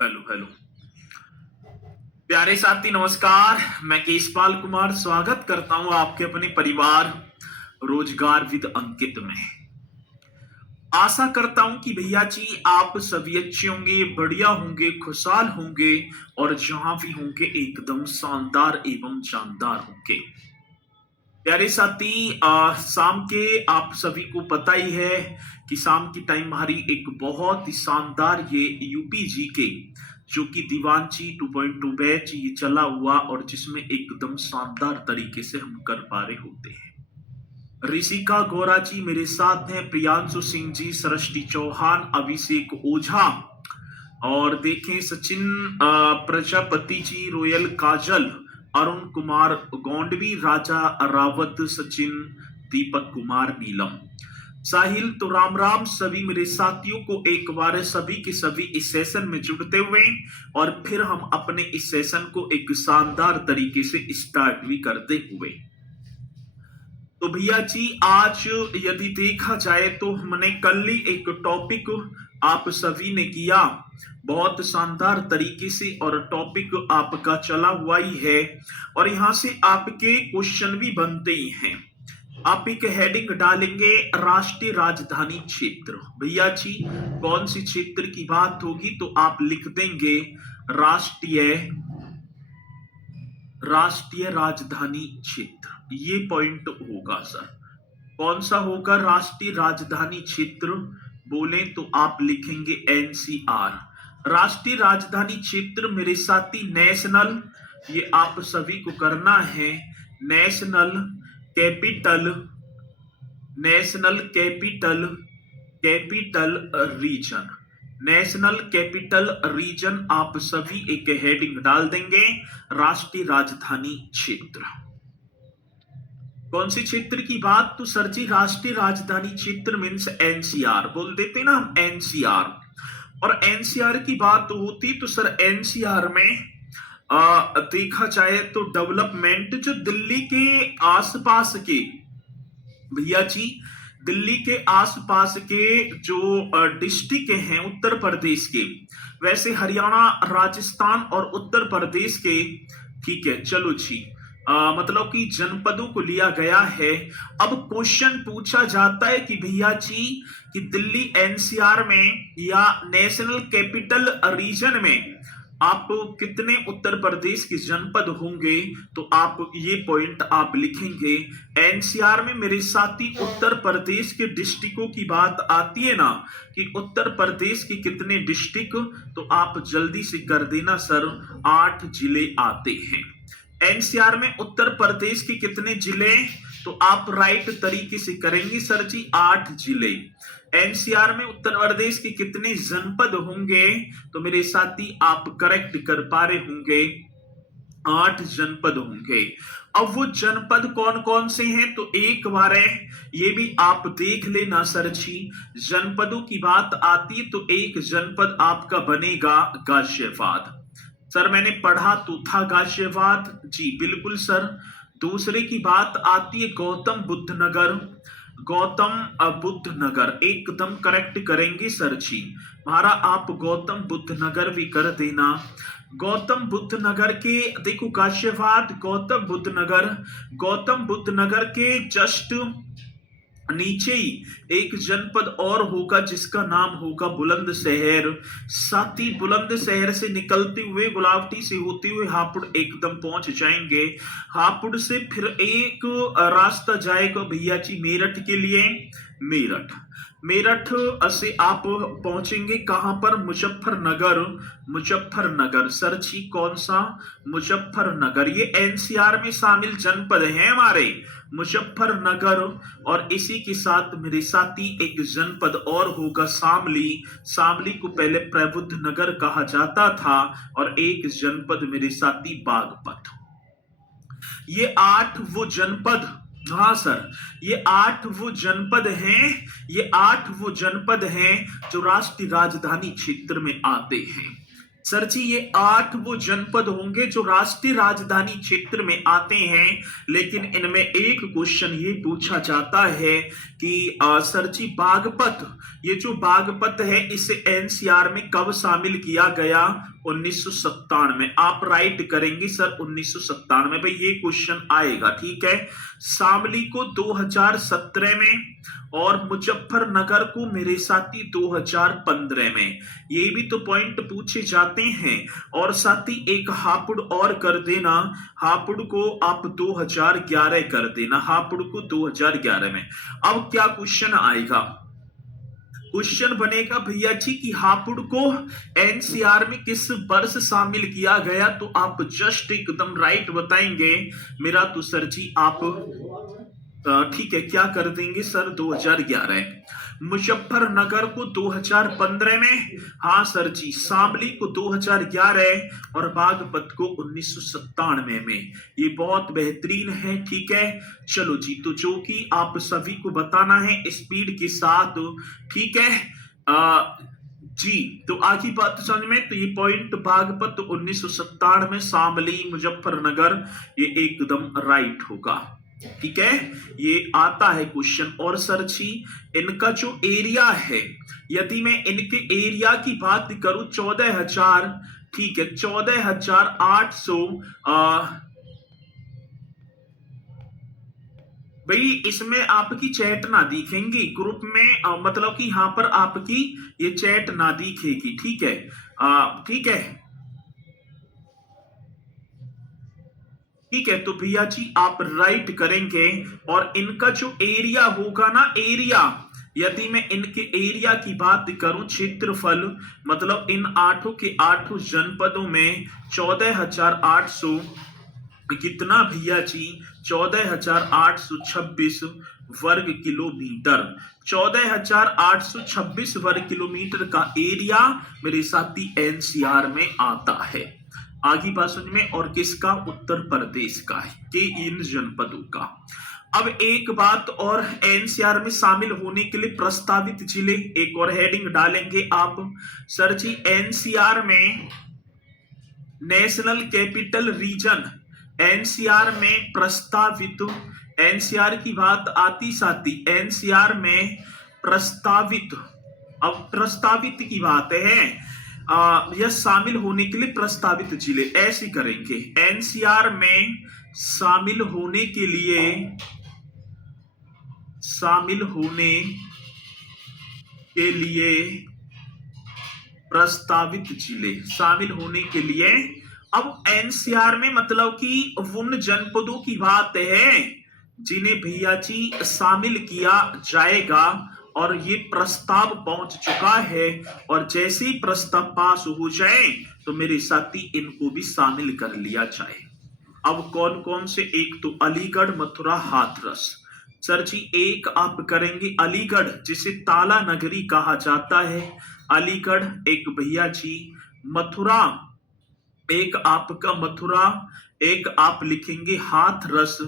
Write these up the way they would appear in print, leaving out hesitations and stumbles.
Hello hello. प्यारे साथी नमस्कार। मैं केशपाल कुमार स्वागत करता हूं आपके अपने परिवार रोजगार विद अंकित में। आशा करता हूं कि भैया जी आप सभी अच्छे होंगे, बढ़िया होंगे, खुशहाल होंगे और जहां भी होंगे एकदम शानदार एवं जानदार होंगे। प्यारे साथी शाम के आप सभी को पता ही है कि शाम की टाइम हमारी एक बहुत ही शानदार ये यूपी जी के जो कि दीवानची 2.2 बैच ये चला हुआ और जिसमें एकदम शानदार तरीके से हम कर पा रहे होते हैं। ऋषिका गौरा जी मेरे साथ हैं, प्रियांशु सिंह जी, सृष्टि चौहान, अभिषेक ओझा और देखें सचिन प्रजापति जी, रोयल काजल, अरुण कुमार गोंडवी, राजा रावत, सचिन, दीपक कुमार नीलम, साहिल। तो राम राम सभी मेरे साथियों को एक बार सभी के सभी इस सेशन में जुड़ते हुए और फिर हम अपने इस सेशन को एक शानदार तरीके से स्टार्ट भी करते हुए। तो भैया जी आज यदि देखा जाए तो हमने कल ही एक टॉपिक आप सभी ने किया बहुत शानदार तरीके से और टॉपिक आपका चला हुआ ही है और यहां से आपके क्वेश्चन भी बनते ही हैं। आप एक हेडिंग डालेंगे राष्ट्रीय राजधानी क्षेत्र। भैया जी कौन सी क्षेत्र की बात होगी तो आप लिख देंगे राष्ट्रीय राजधानी क्षेत्र। ये पॉइंट होगा सर। कौन सा होगा राष्ट्रीय राजधानी क्षेत्र बोले तो आप लिखेंगे एनसीआर। राष्ट्रीय राजधानी क्षेत्र मेरे साथी नेशनल, ये आप सभी को करना है, national capital capital region. National capital region आप सभी एक हेडिंग डाल देंगे राष्ट्रीय राजधानी क्षेत्र। कौन सी क्षेत्र की बात तो सर जी राष्ट्रीय राजधानी क्षेत्र मीन्स एनसीआर बोल देते ना हम, एनसीआर। और एनसीआर की बात होती तो सर एनसीआर में देखा जाए तो डेवलपमेंट जो दिल्ली के आसपास के भैया जी दिल्ली के आसपास के जो डिस्ट्रिक्ट हैं उत्तर प्रदेश के, वैसे हरियाणा, राजस्थान और उत्तर प्रदेश के, ठीक है चलो जी मतलब कि जनपदों को लिया गया है। अब क्वेश्चन पूछा जाता है कि भैया जी कि दिल्ली एनसीआर में या नेशनल कैपिटल रीजन में आप कितने उत्तर प्रदेश के जनपद होंगे तो आप ये पॉइंट आप लिखेंगे। एनसीआर में मेरे साथी उत्तर प्रदेश के डिस्ट्रिक्टों की बात आती है ना कि उत्तर प्रदेश के कितने डिस्ट्रिक्ट तो आप जल्दी से कर देना सर 8 जिले आते हैं। एनसीआर में उत्तर प्रदेश के कितने जिले तो आप राइट तरीके से करेंगे सर जी 8 जिले। एनसीआर में उत्तर प्रदेश के कितने जनपद होंगे तो मेरे साथी आप करेक्ट कर पा रहे होंगे 8 जनपद होंगे। अब वो जनपद कौन कौन से हैं तो एक बार है ये भी आप देख लेना सर जी। जनपदों की बात आती है तो एक जनपद आपका बनेगा गाजियाबाद। सर मैंने पढ़ा तो था गाजियाबाद जी, बिल्कुल सर। दूसरे की बात आती है गौतम बुद्ध नगर, गौतम बुद्ध नगर एकदम करेक्ट करेंगे सर जी। हमारा आप गौतम बुद्ध नगर भी कर देना। गौतम बुद्ध नगर के देखो गाजियाबाद, गौतम बुद्ध नगर के जस्ट नीचे ही एक जनपद और होगा जिसका नाम होगा बुलंदशहर। साथ ही बुलंदशहर से निकलते हुए गुलावटी से होते हुए हापुड़ एकदम पहुंच जाएंगे। हापुड़ से फिर एक रास्ता जाएगा भैया जी मेरठ के लिए। मेरठ से आप पहुंचेंगे कहां पर मुजफ्फरनगर सर जी। कौन सा मुजफ्फरनगर, ये एनसीआर में शामिल जनपद हैं हमारे मुजफ्फरनगर। और इसी के साथ मेरे साथी एक जनपद और होगा शामली को पहले प्रबुद्ध नगर कहा जाता था और एक जनपद मेरे साथी बागपत। ये 8 वो जनपद, हाँ सर ये 8 वो जनपद हैं जो राष्ट्रीय राजधानी क्षेत्र में आते हैं। सर जी ये 8 वो जनपद होंगे जो राष्ट्रीय राजधानी क्षेत्र में आते हैं। लेकिन इनमें एक क्वेश्चन ये पूछा जाता है कि सर जी बागपत, ये जो बागपत है इसे एनसीआर में कब शामिल किया गया? 1997। आप राइट करेंगे सर 1997। भाई ये क्वेश्चन आएगा, ठीक है। शामली को 2017 में और मुजफ्फरनगर को मेरे साथी 2015 में। ये भी तो पॉइंट पूछे जाते हैं। और साथी एक हापुड़ और कर देना, हापुड़ को आप 2011 कर देना, हापुड़ को 2011 में। अब क्या क्वेश्चन आएगा? क्वेश्चन बनेगा भैया जी कि हापुड़ को एनसीआर में किस वर्ष शामिल किया गया? तो आप जस्ट एकदम राइट बताएंगे मेरा तो सर जी आप ठीक है क्या कर देंगे सर 2011। मुजफ्फरनगर को 2015 में, हाँ सर जी। शामली को 2011 और बागपत को 1997 में। ये बहुत बेहतरीन है, ठीक है। चलो जी, तो जो कि आप सभी को बताना है स्पीड के साथ, ठीक है। जी, तो आगे बात समझ में, तो ये पॉइंट बागपत 1997 में, शामली मुजफ्फरनगर, ये एकदम राइट होगा, ठीक है। ये आता है क्वेश्चन। और सर जी इनका जो एरिया है, यदि मैं इनके एरिया की बात करूं 14,000, ठीक है 14,800। भाई इसमें आपकी चैट ना दिखेंगी ग्रुप में, मतलब कि यहां पर आपकी ये चैट ना दिखेगी, ठीक है। ठीक है, ठीक है। तो भैया जी आप राइट करेंगे। और इनका जो एरिया होगा ना, एरिया, यदि मैं इनके एरिया की बात करूं, क्षेत्रफल, मतलब इन आठों के आठों जनपदों में 14,800 कितना भैया जी? 14,826 वर्ग किलोमीटर। 14,826 वर्ग किलोमीटर का एरिया मेरे साथी एनसीआर में आता है। आगे बात समझ में। और किसका? उत्तर प्रदेश का है, कि इन जनपदों का। अब एक बात और, एनसीआर में शामिल होने के लिए प्रस्तावित जिले, एक और हेडिंग डालेंगे आप सर जी। एनसीआर में नेशनल कैपिटल रीजन, एनसीआर में प्रस्तावित, एनसीआर की बात आती साथी, एनसीआर में प्रस्तावित, अब प्रस्तावित की बात है, यह शामिल होने के लिए प्रस्तावित जिले, ऐसे करेंगे। एनसीआर में शामिल होने के लिए, शामिल होने के लिए प्रस्तावित जिले, शामिल होने के लिए। अब एनसीआर में मतलब कि उन जनपदों की बात है जिन्हें भैया जी शामिल किया जाएगा। और ये प्रस्ताव पहुंच चुका है, और जैसे ही प्रस्ताव पास हो जाए तो मेरे साथी इनको भी शामिल कर लिया जाए। अब कौन कौन से? एक तो अलीगढ़, मथुरा, हाथरस। सर जी एक आप करेंगे अलीगढ़, जिसे ताला नगरी कहा जाता है, अलीगढ़ एक भैया जी। मथुरा, एक आपका मथुरा, एक आप लिखेंगे हाथरस,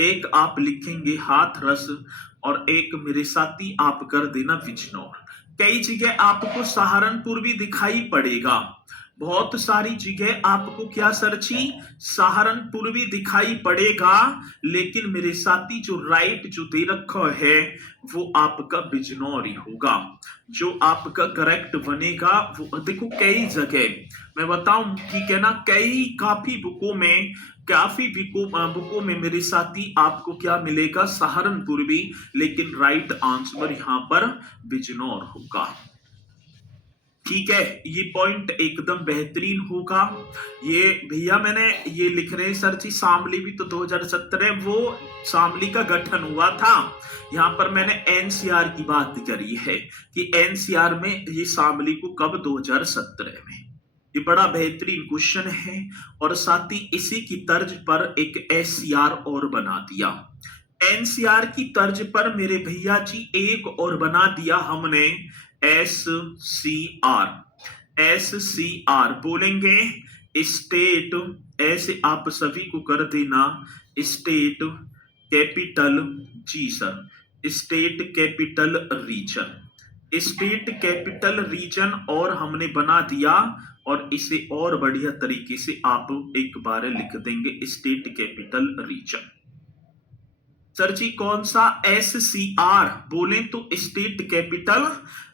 एक आप लिखेंगे हाथरस, और एक मेरे साथी आप कर देना बिजनौर। कई जगह आपको सहारनपुर भी दिखाई पड़ेगा, बहुत सारी जगह आपको क्या सर जी? सहारनपुर भी दिखाई पड़ेगा, लेकिन मेरे साथी जो राइट जो दे रखा है वो आपका बिजनौर ही होगा। जो आपका करेक्ट बनेगा वो, देखो कई जगह मैं बताऊं, ठीक है ना, कई काफी बुकों में, काफी बुकों में मेरे साथी आपको क्या मिलेगा? सहारनपुर भी, लेकिन राइट आंसर यहाँ पर बिजनौर होगा, ठीक है। ये पॉइंट एकदम बेहतरीन होगा। ये भैया मैंने ये लिख रहे हैं सर जी, शामली भी तो 2017 वो शामली का गठन हुआ था। यहाँ पर मैंने एनसीआर की बात करी है कि एनसीआर में ये शामली को कब? 2017 में। ये बड़ा बेहतरीन क्वेश्चन है। और साथ ही इसी की तर्ज पर एक एससीआर और बना दिया। एनसीआर की तर्ज पर मेरे भैया जी एक और बना दिया हमने, S C R. S C R बोलेंगे स्टेट, ऐसे आप सभी को कर देना, स्टेट कैपिटल, जी sir, state capital region, state capital region, और हमने बना दिया। और इसे और बढ़िया तरीके से आप एक बार लिख देंगे, स्टेट कैपिटल रीजन। सर जी कौन सा SCR बोले तो स्टेट कैपिटल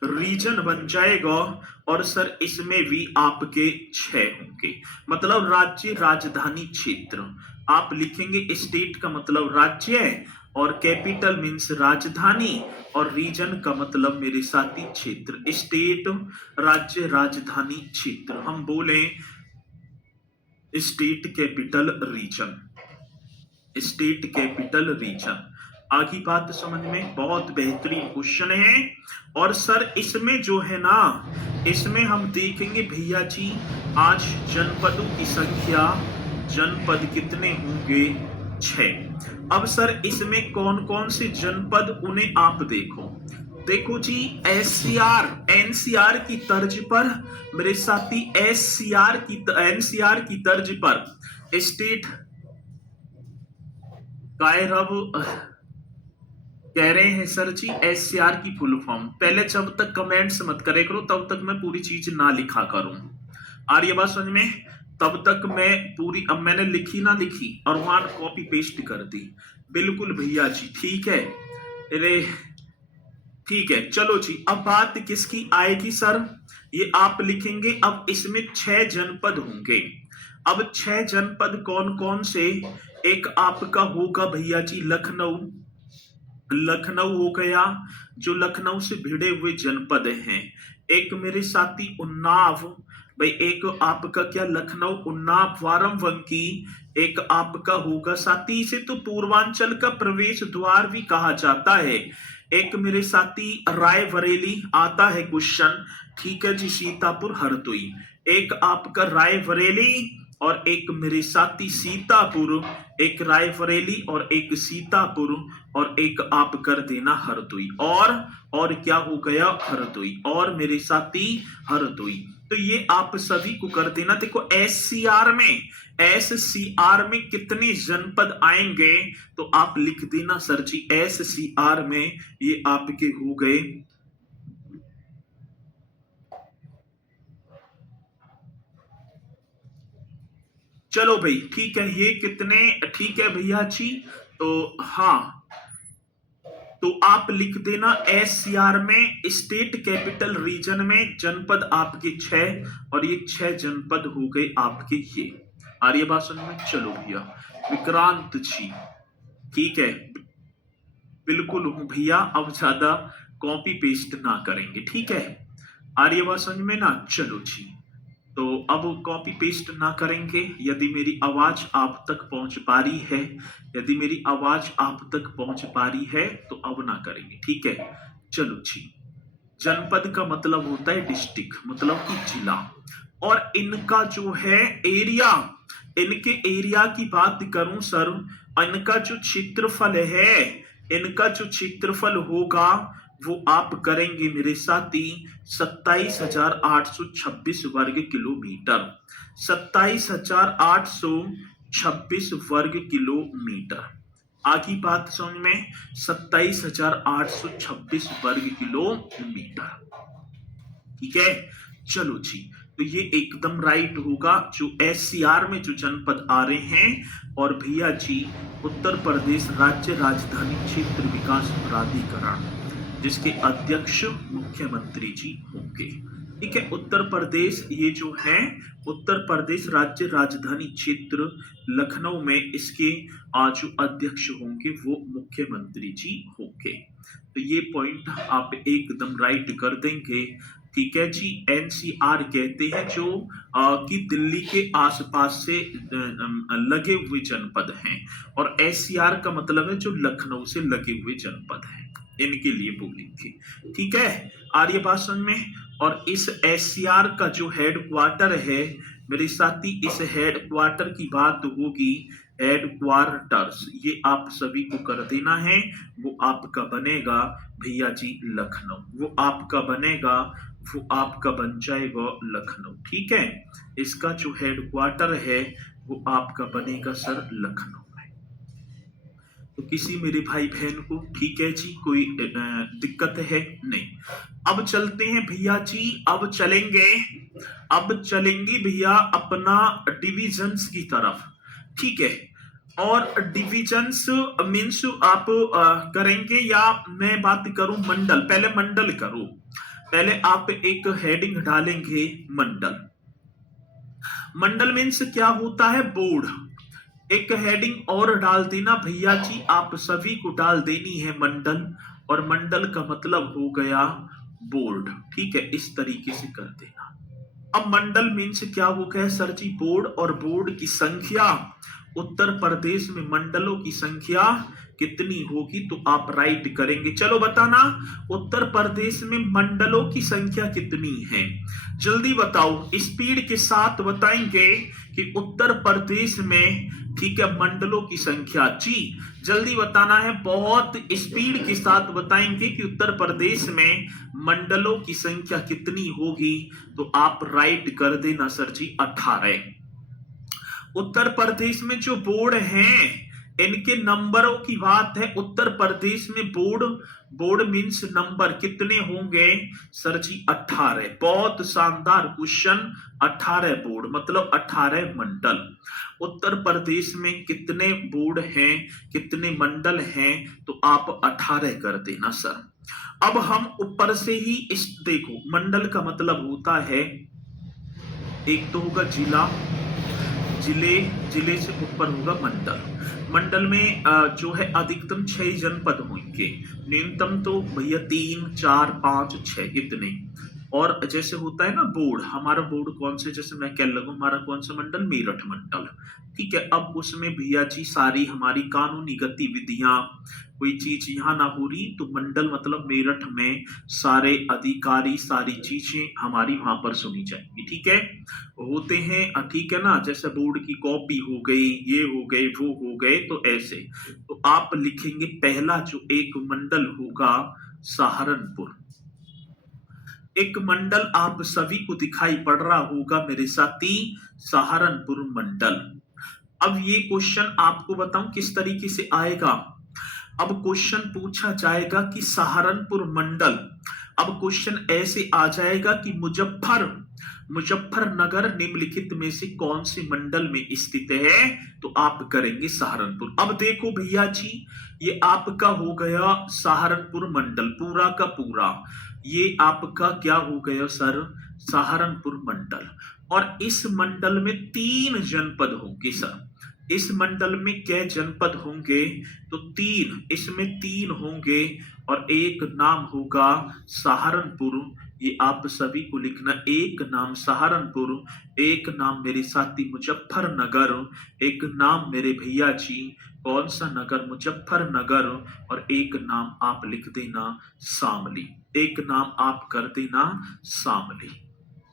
रीजन बन जाएगा। और सर इसमें भी आपके 6 होंगे, मतलब राज्य राजधानी क्षेत्र। आप लिखेंगे स्टेट का मतलब राज्य और कैपिटल मीन्स राजधानी और रीजन का मतलब मेरे साथी क्षेत्र। स्टेट राज्य राजधानी क्षेत्र हम बोले state capital region, state capital reason. आगे बात समझ में, बहुत बेहतरीन क्वेश्चन है। और सर इसमें जो है ना, इसमें हम देखेंगे भैया जी आज जनपदों की संख्या, जनपद कितने होंगे 6। अब सर इसमें कौन कौन से जनपद उन्हें आप देखो, देखो जी SCR NCR की तर्ज पर मेरे साथी NCR की तर्ज पर स्टेट कायरव कह रहे हैं सर जी SCR की फुल फॉर्म। पहले जब तक कमेंट्स मत करे करो तब तक मैं पूरी चीज ना लिखा करूं। आ रही है बात समझ में? तब तक मैं पूरी, अब मैंने लिखी ना लिखी और वहां कॉपी पेस्ट कर दी। बिल्कुल भैया जी ठीक है। अरे ठीक है चलो जी, अब बात किसकी आएगी सर, ये आप लिखेंगे। अब इसमें 6 जनपद होंगे। अब 6 जनपद कौन कौन से, एक आपका होगा भैया जी लखनऊ, लखनऊ हो गया, जो लखनऊ से भिड़े हुए जनपद हैं। एक मेरे साथी उन्नाव, भाई एक आपका क्या लखनऊ उन्नाव वाराणसी, एक आपका होगा साथी, इसे तो पूर्वांचल का प्रवेश द्वार भी कहा जाता है। एक मेरे साथी रायबरेली आता है क्वेश्चन, ठीक है जी, सीतापुर हरदोई। एक आपका रायबरेली और एक मेरे साथी सीतापुर, एक रायबरेली और एक सीतापुर और एक आप कर देना हरदोई। और क्या हो गया हरदोई, और मेरे साथी हरदोई। तो ये आप सभी को कर देना। देखो SCR में कितने जनपद आएंगे तो आप लिख देना सर जी SCR में ये आपके हो गए, चलो भाई ठीक है, ये कितने, ठीक है भैया जी। तो हाँ, तो आप लिख देना SCR में स्टेट कैपिटल रीजन में जनपद आपके 6 और ये 6 जनपद हो गए आपके ये। आर्य भाषण में चलो भैया विक्रांत जी ठीक है, बिल्कुल हूं भैया, अब ज्यादा कॉपी पेस्ट ना करेंगे ठीक है। आर्य भाषण में ना चलो जी, तो अब कॉपी पेस्ट ना करेंगे। यदि मेरी आवाज आप तक पहुंच पा रही है, यदि मेरी आवाज आप तक पहुंच पा रही है तो अब ना करेंगे ठीक है। चलो जी, जनपद का मतलब होता है डिस्ट्रिक्ट, मतलब कि जिला। और इनका जो है एरिया, इनके एरिया की बात करूं सर, इनका जो क्षेत्रफल है, इनका जो क्षेत्रफल होगा वो आप करेंगे मेरे साथी 27,826 वर्ग किलोमीटर, 27,826 वर्ग किलोमीटर। आगे बात समझ में, 27,826 वर्ग किलोमीटर ठीक है। चलो जी, तो ये एकदम राइट होगा जो SCR में जो जनपद आ रहे हैं। और भैया जी उत्तर प्रदेश राज्य राजधानी क्षेत्र विकास प्राधिकरण, जिसके अध्यक्ष मुख्यमंत्री जी होंगे ठीक है। उत्तर प्रदेश ये जो है उत्तर प्रदेश राज्य राजधानी क्षेत्र लखनऊ में, इसके जो अध्यक्ष होंगे वो मुख्यमंत्री जी होंगे। तो ये पॉइंट आप एकदम राइट कर देंगे ठीक है जी। NCR कहते हैं जो कि दिल्ली के आसपास से लगे हुए जनपद हैं, और SCR का मतलब है जो लखनऊ से लगे हुए जनपद हैं, इनके लिए बोलेंगे ठीक है आर्य भाषण में। और इस SCR का जो हेडक्वार्टर है मेरे साथी, इस हेडक्वार्टर की बात होगी, हेडक्वार्टर्स ये आप सभी को कर देना है। वो आपका बनेगा भैया जी लखनऊ, वो आपका बनेगा, वो आपका बन जाएगा लखनऊ ठीक है। इसका जो हेडक्वार्टर है वो आपका बनेगा सर लखनऊ। तो किसी मेरे भाई बहन को ठीक है जी कोई दिक्कत है नहीं। अब चलते हैं भैया जी, अब चलेंगे भैया अपना डिविजन्स की तरफ ठीक है। और डिविजन्स मीन्स आप करेंगे या मैं बात करूं मंडल, पहले मंडल करूं। पहले आप एक हेडिंग डालेंगे मंडल। मंडल मीन्स क्या होता है, बोर्ड। एक हेडिंग और डाल देना भैया जी, आप सभी को डाल देनी है मंडल, और मंडल का मतलब हो गया बोर्ड। ठीक है, इस तरीके से कर देना। अब मंडल मीन्स क्या हो गया सर जी, बोर्ड, और बोर्ड की संख्या, उत्तर प्रदेश में मंडलों की संख्या कितनी होगी, तो आप राइट करेंगे। चलो बताना, उत्तर प्रदेश में मंडलों की संख्या कितनी है, जल्दी बताओ, स्पीड के साथ बताएंगे कि उत्तर प्रदेश में, ठीक है, मंडलों की संख्या। जी जल्दी बताना है, बहुत स्पीड के साथ बताएंगे कि उत्तर प्रदेश में मंडलों की संख्या कितनी होगी, तो आप राइट कर देना सर जी 18। उत्तर प्रदेश में जो बोर्ड हैं इनके नंबरों की बात है। उत्तर प्रदेश में बोर्ड, बोर्ड मीन्स नंबर कितने होंगे सर जी 18। बहुत शानदार क्वेश्चन। 18 बोर्ड मतलब 18 मंडल। उत्तर प्रदेश में कितने बोर्ड हैं, कितने मंडल हैं, तो आप 18 कर देना सर। अब हम ऊपर से ही इस देखो, मंडल का मतलब होता है, एक तो होगा जिला, जिले, जिले से ऊपर होगा मंडल। मंडल में जो है अधिकतम 6 जनपद होंगे, न्यूनतम तो भैया 3 4 5 6 इतने। और जैसे होता है ना बोर्ड, हमारा बोर्ड कौन से, जैसे मैं कह लगूं हमारा कौन सा मंडल, मेरठ मंडल। ठीक है, अब उसमें भैया जी सारी हमारी कानूनी गतिविधियां, कोई चीज यहाँ ना हो रही, तो मंडल मतलब मेरठ में सारे अधिकारी, सारी चीजें हमारी वहां पर सुनी जाएंगी। ठीक है, होते हैं, ठीक है ना, जैसे बोर्ड की कॉपी हो गई, ये हो गए, वो हो गए, तो ऐसे। तो आप लिखेंगे पहला जो एक मंडल होगा सहारनपुर। एक मंडल आप सभी को दिखाई पड़ रहा होगा मेरे साथी, सहारनपुर मंडल। अब ये क्वेश्चन आपको बताऊं किस तरीके से आएगा। अब क्वेश्चन पूछा जाएगा कि सहारनपुर मंडल, अब क्वेश्चन ऐसे आ जाएगा कि मुजफ्फरनगर निम्नलिखित में से कौन से मंडल में स्थित है, तो आप करेंगे सहारनपुर। अब देखो भैया जी, ये आपका हो गया सहारनपुर मंडल पूरा का पूरा, ये आपका क्या हो गया सर, सहारनपुर मंडल। और इस मंडल में 3 जनपद होंगे सर। इस मंडल में क्या जनपद होंगे, तो 3, इसमें 3 होंगे, और एक नाम होगा सहारनपुर। ये आप सभी को लिखना, एक नाम सहारनपुर, एक नाम मेरे साथी मुजफ्फरनगर, एक नाम मेरे भैया जी कौन सा नगर, मुजफ्फरनगर, और एक नाम आप लिख देना शामली, एक नाम आप कर देना शामली।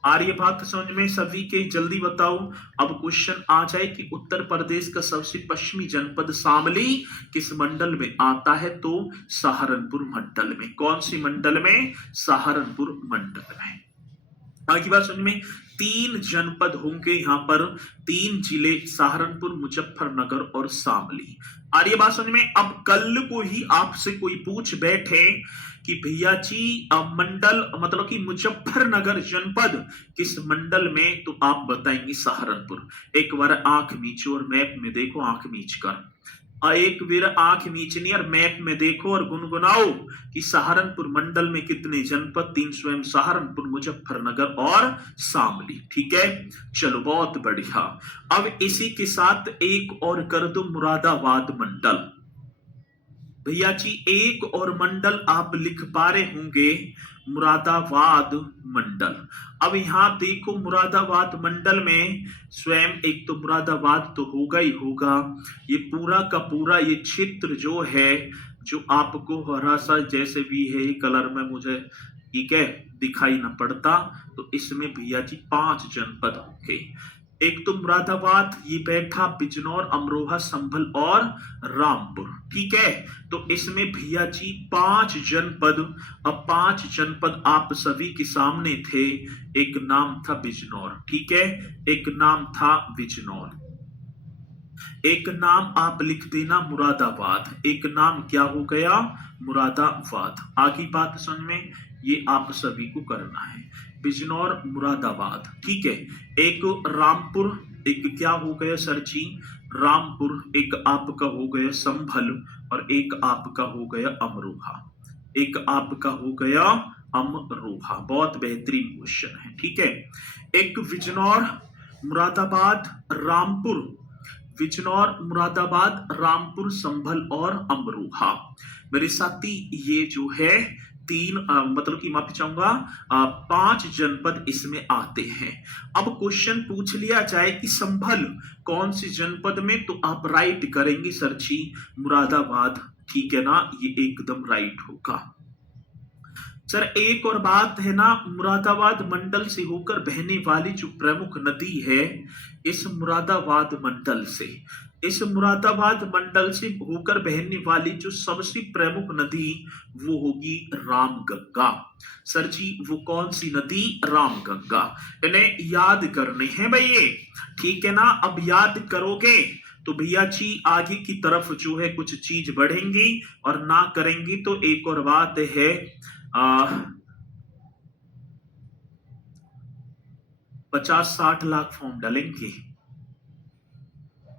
आ रही है बात समझ में सभी के, जल्दी बताओ। अब क्वेश्चन आ जाए कि उत्तर प्रदेश का सबसे पश्चिमी जनपद शामली किस मंडल में आता है, तो सहारनपुर मंडल में। कौन सी मंडल में, सहारनपुर मंडल में। आगे बात समझ में, 3 जनपद होंगे यहाँ पर, 3 जिले, सहारनपुर, मुजफ्फरनगर और शामली। आ रही है बात समझ में। अब कल को ही आपसे कोई पूछ बैठे कि भैया जी मंडल मतलब कि मुजफ्फरनगर जनपद किस मंडल में, तो आप बताएंगे सहारनपुर। एक बार आंख मीचो और मैप में देखो, आंख मीच कर, एक बार आंख मीचनी और मैप में देखो और गुनगुनाओ कि सहारनपुर मंडल में कितने जनपद, 3 स्वयं सहारनपुर, मुजफ्फरनगर और शामली। ठीक है, चलो बहुत बढ़िया। अब इसी के साथ एक और कर दो, मुरादाबाद मंडल। भैया जी एक और मंडल आप लिख पा रहे होंगे, मुरादाबाद मंडल। अब यहां देखो, मुरादाबाद मंडल में स्वयं एक तो मुरादाबाद तो होगा ही होगा, ये पूरा का पूरा ये क्षेत्र जो है, जो आपको हरा सा जैसे भी है कलर में मुझे, ठीक है, दिखाई ना पड़ता, तो इसमें भैया जी 5 जनपद होंगे। एक तो मुरादाबाद, ये बैठा बिजनौर, अमरोहा, संभल और रामपुर। ठीक है, तो इसमें भैया जी 5 जनपद। अब 5 जनपद आप सभी के सामने थे, एक नाम था बिजनौर, ठीक है, एक नाम था बिजनौर, एक नाम आप लिख देना मुरादाबाद, एक नाम क्या हो गया, मुरादाबाद। आगे बात समझ में, ये आप सभी को करना है, बिजनौर, मुरादाबाद। ठीक है, एक रामपुर, एक क्या हो गया सर जी, रामपुर, एक आपका हो गया संभल, और एक आपका हो गया अमरोहा, एक आपका हो गया अमरोहा। बहुत बेहतरीन क्वेश्चन है, ठीक है। एक बिजनौर, मुरादाबाद, रामपुर, बिजनौर, मुरादाबाद, रामपुर, संभल और अमरोहा। मेरे साथी ये जो है तीन मतलब कि माफी चाहूंगा, 5 जनपद इसमें आते हैं। अब क्वेश्चन पूछ लिया जाए कि संभल कौन सी जनपद में, तो आप राइट करेंगे सर जी मुरादाबाद, ठीक है ना, ये एकदम राइट होगा। सर एक और बात है ना, मुरादाबाद मंडल से होकर बहने वाली जो प्रमुख नदी है, इस मुरादाबाद मंडल से, इस मुरादाबाद मंडल से होकर बहने वाली जो सबसे प्रमुख नदी, वो होगी रामगंगा। सर जी वो कौन सी नदी, रामगंगा। इन्हें याद करने हैं भैया, ठीक है ना। अब याद करोगे तो भैया जी आगे की तरफ जो है कुछ चीज बढ़ेंगी, और ना करेंगी तो एक और बात है 50-60 लाख फॉर्म डालेंगे।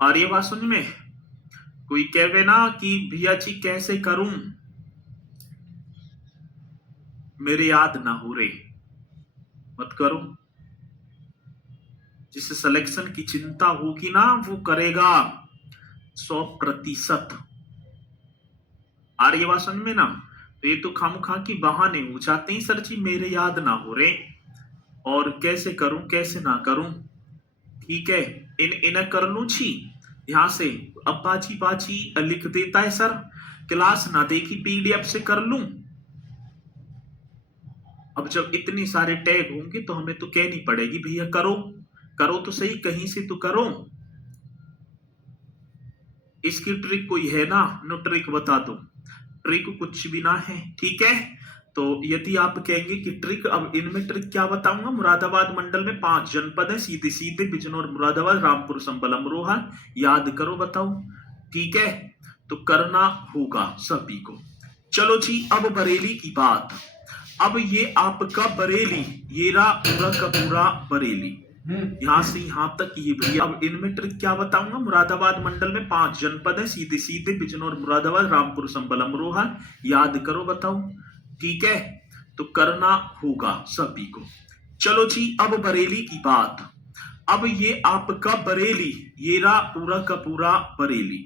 और ये बात समझ में, कोई कहे ना कि भैया जी कैसे करूं, मेरे याद ना हो रे, मत करो। जिसे सिलेक्शन की चिंता होगी ना वो करेगा 100%। आ रही है बात समझ में ना। तो ये तो खामखा की बहाने हो जाते हैं सर जी, मेरे याद ना हो रहे, और कैसे करूं कैसे ना करूं, ठीक है। इन्हें कर लू छी यहां से, अब बाजी बाजी लिख देता है सर, क्लास ना देखी पीडीएफ से कर लूं। अब जब इतने सारे टैग होंगे तो हमें तो कहनी पड़ेगी भैया करो, करो तो सही, कहीं से तो करो। इसकी ट्रिक कोई है ना, नो ट्रिक बता दो, ट्रिक कुछ भी ना है, ठीक है। तो यदि आप कहेंगे कि ट्रिक, अब इनमें ट्रिक क्या बताऊंगा। मुरादाबाद मंडल में 5 जनपद है, सीधे सीधे बिजनौर, मुरादाबाद, रामपुर, संभल, अमरोहा। याद करो, बताओ, ठीक है। तो करना होगा सभी को। चलो जी अब बरेली की बात। अब ये आपका बरेली, ये रहा पूरा का पूरा बरेली, यहां से यहां तक ये भैया। अब इनमें ट्रिक क्या बताऊंगा। मुरादाबाद मंडल में 5 जनपद है, सीधे सीधे बिजनौर, मुरादाबाद, रामपुर, संभल, अमरोहा। याद करो, बताओ, ठीक है। तो करना होगा सभी को। चलो जी अब बरेली की बात। अब ये आपका बरेली, ये रहा पूरा का पूरा बरेली,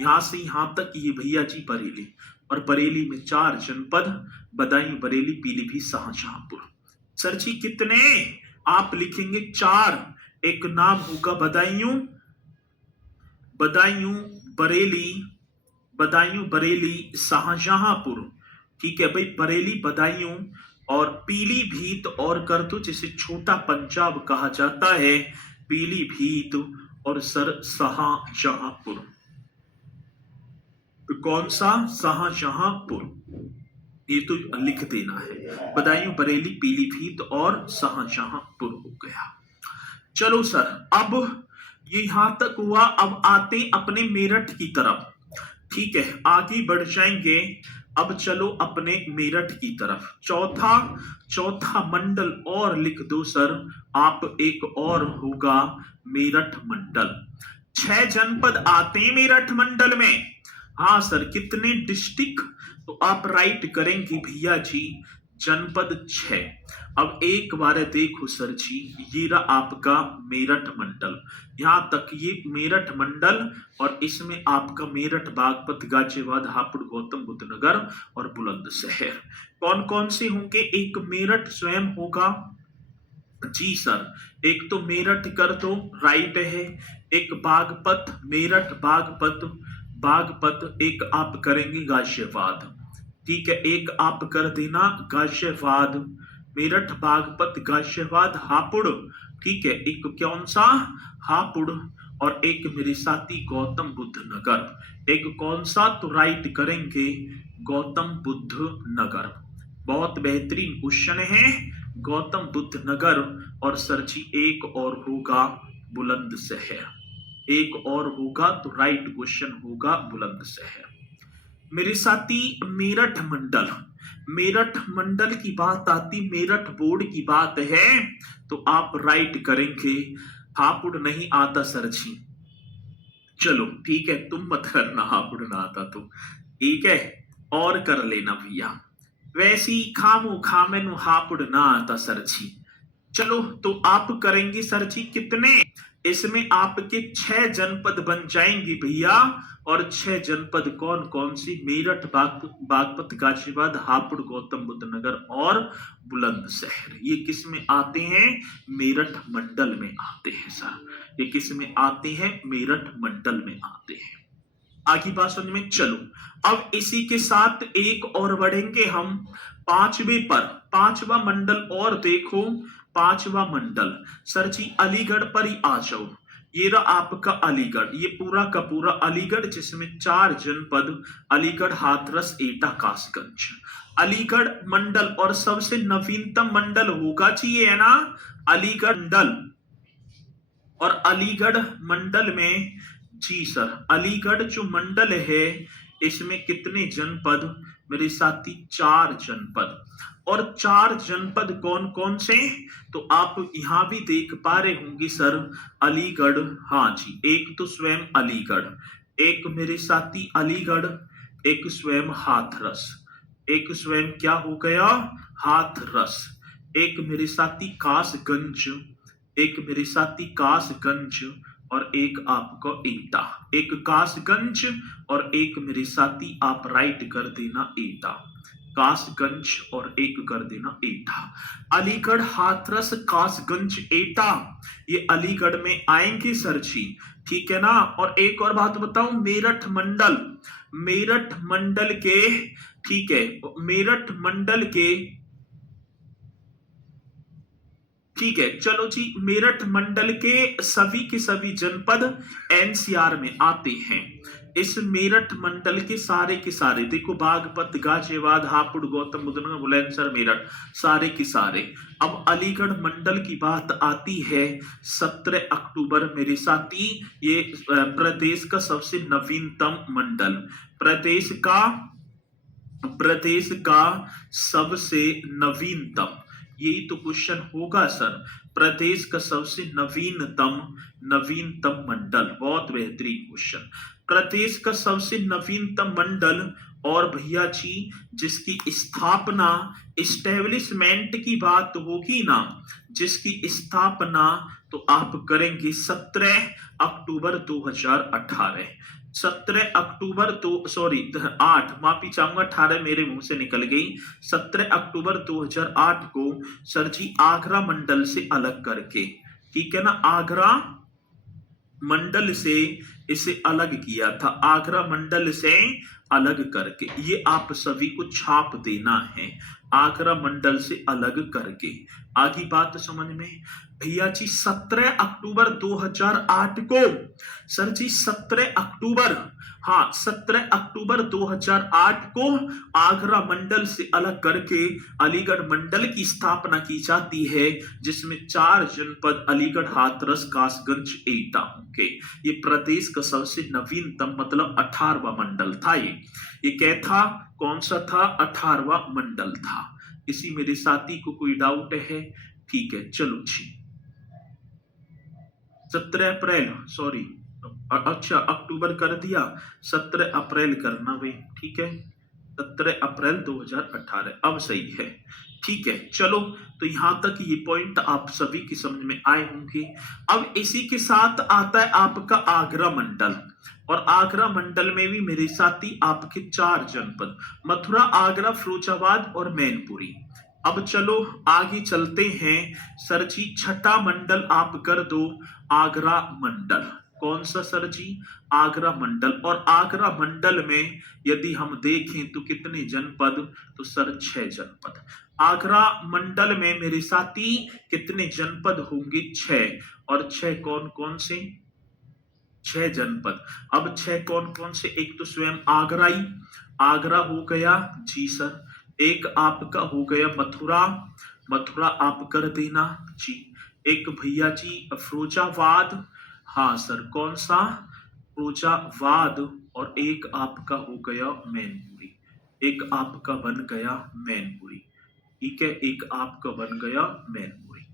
यहां से यहां तक ये भैया जी बरेली। और बरेली में 4 जनपद, बदायूं, बरेली, पीलीभीत, शाहजहांपुर। सर जी कितने, आप लिखेंगे 4। एक नाम होगा बदायूं, बदायूं, बरेली, बदायूं, बरेली, शाहजहांपुर, ठीक है भाई। बरेली, बदायूं और पीलीभीत, और कर दो जिसे छोटा पंजाब कहा जाता है, पीलीभीत और सर शाहजहांपुर। कौन सा, शाहजहांपुर, ये तो लिख देना है। बदायूं, बरेली, पीलीभीत और शाहजहांपुर हो गया। चलो सर अब ये यहां तक हुआ, अब आते अपने मेरठ की तरफ, ठीक है, आगे बढ़ जाएंगे। अब चलो अपने मेरठ की तरफ, चौथा मंडल और लिख दो सर आप, एक और होगा मेरठ मंडल। 6 जनपद आते हैं मेरठ मंडल में। हाँ सर कितने डिस्ट्रिक्ट, तो आप राइट करेंगे भैया जी जनपद 6। अब एक बार देखो सर जी, ये रहा आपका मेरठ मंडल, यहां तक ये मेरठ मंडल, और इसमें आपका मेरठ, बागपत, गाजियाबाद, हापुड़, गौतम बुद्ध नगर और बुलंदशहर। कौन कौन से होंगे, एक मेरठ स्वयं होगा जी सर, एक तो मेरठ कर दो, राइट है। एक बागपत, मेरठ, बागपत, बागपत, एक आप करेंगे गाजियाबाद, ठीक है। एक आप कर देना गाजियाबाद, मेरठ, बागपत, गाजियाबाद, हापुड़, ठीक है। एक कौन सा, हापुड़, और एक मेरे साथी गौतम बुद्ध नगर। एक कौन सा, तो राइट करेंगे गौतम बुद्ध नगर। बहुत बेहतरीन क्वेश्चन है, गौतम बुद्ध नगर। और सर जी एक और होगा बुलंदशहर, एक और होगा, तो राइट क्वेश्चन होगा बुलंदशहर। मेरे साथी मेरठ मंडल, मेरठ मंडल की बात आती, मेरठ बोर्ड की बात है, तो आप राइट करेंगे हापुड़ नहीं आता सर जी। चलो ठीक है, तुम मत करना हापुड़ ना आता तो, ठीक है, और कर लेना भैया। वैसी खामो खामेनु हापुड़ ना आता सर जी। चलो तो आप करेंगे सर जी कितने, इसमें आपके 6 जनपद बन जाएंगे भैया। और 6 जनपद कौन कौन सी, मेरठ, बागपत, गाजियाबाद, हापुड़, गौतम बुद्ध नगर और बुलंदशहर। ये किस में आते हैं, मेरठ मंडल में आते हैं सर। ये किस में आते हैं, मेरठ मंडल में आते हैं। आगे बात समझ में, चलो अब इसी के साथ एक और बढ़ेंगे हम पांचवे पर। पांचवा मंडल और देखो, पांचवा मंडल सर जी अलीगढ़ पर ही आ जाओ। ये रहा आपका अलीगढ़, ये पूरा का पूरा अलीगढ़, जिसमें 4 जनपद, अलीगढ़, हाथरस, एटा, कासगंज। अलीगढ़ मंडल और सबसे नवीनतम मंडल होगा चाहिए है ना, अलीगढ़ मंडल। और अलीगढ़ मंडल में, जी सर, अलीगढ़ जो मंडल है इसमें कितने जनपद मेरे साथी, 4 जनपद। और 4 जनपद कौन कौन से, तो आप यहां भी देख पा रहे होंगे सर, अलीगढ़, हाँ जी, एक तो स्वयं अलीगढ़, एक मेरे साथी अलीगढ़, एक स्वयं हाथरस, एक स्वयं क्या हो गया, हाथरस, एक मेरे साथी कासगंज, एक मेरे साथी कासगंज, और एक आपका एटा। एक कासगंज और एक मेरे साथी आप राइट कर देना एटा, कासगंज और एक कर देना एटा। अलीगढ़, हाथरस, कासगंज, एटा, ये अलीगढ़ में आएंगे सर जी, ठीक है ना। और एक और बात बताऊं, मेरठ मंडल, मेरठ मंडल के, ठीक है, मेरठ मंडल के, ठीक है, चलो जी, मेरठ मंडल के सभी जनपद एनसीआर में आते हैं। इस मेरठ मंडल के सारे देखो, बागपत, गाजियाबाद, हापुड़, गौतम बुद्ध नगर, बुलंदशहर, मेरठ, सारे के सारे। अब अलीगढ़ मंडल की बात आती है, 17 अक्टूबर मेरे साथी, ये प्रदेश का सबसे नवीनतम मंडल, प्रदेश का सबसे नवीनतम, यही तो क्वेश्चन होगा सर, प्रदेश का सबसे नवीनतम मंडल। बहुत बेहतरीन क्वेश्चन, प्रदेश का सबसे नवीनतम मंडल। और भैया जी जिसकी स्थापना, इस्टेब्लिशमेंट की बात होगी ना, जिसकी स्थापना, तो आप करेंगे 17 अक्टूबर 2018। 17 अक्टूबर तो सॉरी 8, माफी चाहूंगा, 18 मेरे मुंह से निकल गई। 17 अक्टूबर 2008 को सर जी आगरा मंडल से अलग करके, ठीक है ना, आगरा मंडल से इसे अलग किया था, आगरा मंडल से अलग करके, ये आप सभी को छाप देना है, आगरा मंडल से अलग करके। आगे बात समझ में, भैया जी 17 अक्टूबर 2008 को, सर जी 17 अक्टूबर, हाँ 17 अक्टूबर 2008 को आगरा मंडल से अलग करके अलीगढ़ मंडल की स्थापना की जाती है, जिसमें 4 जनपद अलीगढ़, हाथरस, कासगंज, एटा होंगे। ये प्रदेश का सबसे नवीनतम मतलब 18वां मंडल था। ये क्या था, कौन सा था, 18वां मंडल था। इसी मेरे साथी को कोई डाउट है, ठीक है, चलो जी 17 अप्रैल, सॉरी, अच्छा अक्टूबर कर दिया, 17 अप्रैल करना भाई, ठीक है, 17 अप्रैल 2018, अब सही है, ठीक है। चलो तो यहां तक ये पॉइंट आप सभी की समझ में आए होंगे। अब इसी के साथ आता है आपका आगरा मंडल, और आगरा मंडल में भी मेरे साथी आपके 4 जनपद, मथुरा, आगरा, फिरोजाबाद और मैनपुरी। अब चलो आगे चलते हैं सर जी, छठा मंडल आप कर दो, आगरा मंडल। कौन सा सर जी, आगरा मंडल। और आगरा मंडल में यदि हम देखें तो कितने जनपद, तो सर 6 जनपद। आगरा मंडल में मेरे साथी कितने जनपद होंगे, 6, और 6 कौन कौन से, 6 जनपद। अब 6 कौन कौन से, एक तो स्वयं आगराई, आगरा हो गया जी सर, एक आपका हो गया मथुरा, मथुरा आप कर देना जी, एक भैया जी फिरोजाबाद, हाँ सर कौन सा, फिरोजाबाद, और एक आपका हो गया मैनपुरी, एक आपका बन गया मैनपुरी, ठीक है, एक आपका बन गया मैनपुरी।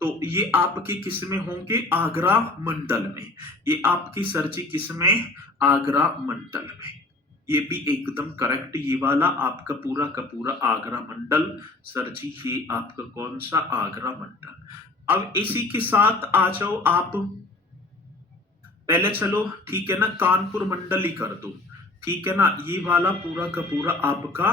तो ये आपके किस में होंगे? आगरा मंडल में। ये आपकी सर जी किस में? आगरा मंडल में। ये भी एकदम करेक्ट, ये वाला आपका पूरा का पूरा आगरा मंडल सर जी, ये आपका कौन सा? आगरा मंडल। अब इसी के साथ आ जाओ आप, पहले चलो ठीक है ना, कानपुर मंडल ही कर दो, ठीक है ना, ये वाला पूरा का पूरा आपका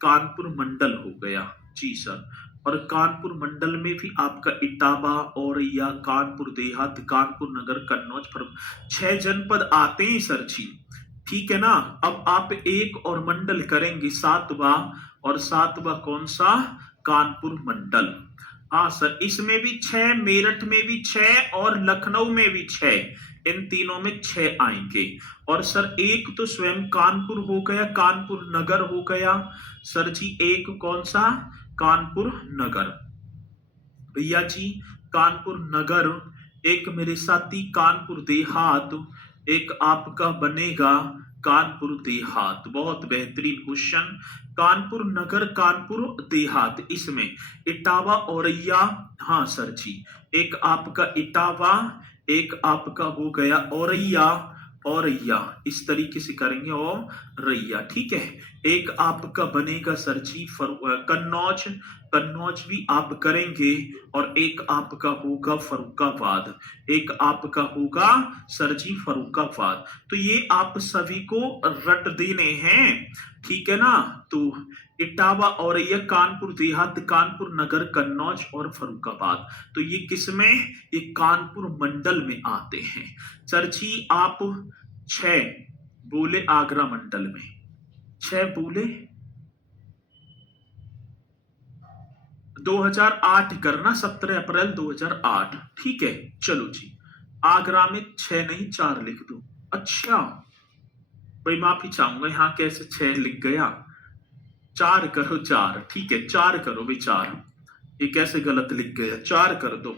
कानपुर मंडल हो गया। जी सर। और कानपुर मंडल में भी आपका इटावा, औरैया, कानपुर देहात, कानपुर नगर, कन्नौज, पर 6 जनपद आते हैं सर जी, ठीक है ना। अब आप एक और मंडल करेंगे, सातवां, और सातवां कौन सा? कानपुर मंडल। हाँ सर, इसमें भी 6, मेरठ में भी 6 और लखनऊ में भी 6, इन तीनों में 6 आएंगे। और सर एक तो स्वयं कानपुर हो गया, कानपुर नगर हो गया सर जी, एक कौन सा? कानपुर नगर। भैया जी कानपुर नगर, एक मेरे साथी कानपुर देहात, एक आपका बनेगा कानपुर देहात। बहुत बेहतरीन क्वेश्चन। कानपुर नगर, कानपुर देहात, इसमें इटावा, औरैया, हाँ सर जी, एक आपका इटावा, एक आपका हो गया औरैया, औरैया इस तरीके से करेंगे, औरैया, ठीक है। एक आपका बनेगा सर जी कन्नौज, कन्नौज भी आप करेंगे, और एक आपका होगा फर्रुखाबाद, एक आपका होगा सर जी फर्रुखाबाद। तो ये आप सभी को रट देने हैं, ठीक है ना। तो इटावा, औरैया, कानपुर देहात, कानपुर नगर, कन्नौज और फर्रुखाबाद, तो ये किस में? ये कानपुर मंडल में आते हैं सर जी। आप 6 बोले आगरा मंडल में, 6 बोले, 2008 करना, 17 अप्रैल 2008, ठीक है। चलो जी, आगरा में 6 नहीं 4 लिख दो। अच्छा भाई, माफी चाहूंगा, यहाँ कैसे 6 लिख गया? 4 करो, 4, ठीक है, 4 करो भाई, 4, ये कैसे गलत लिख गया? 4 कर दो,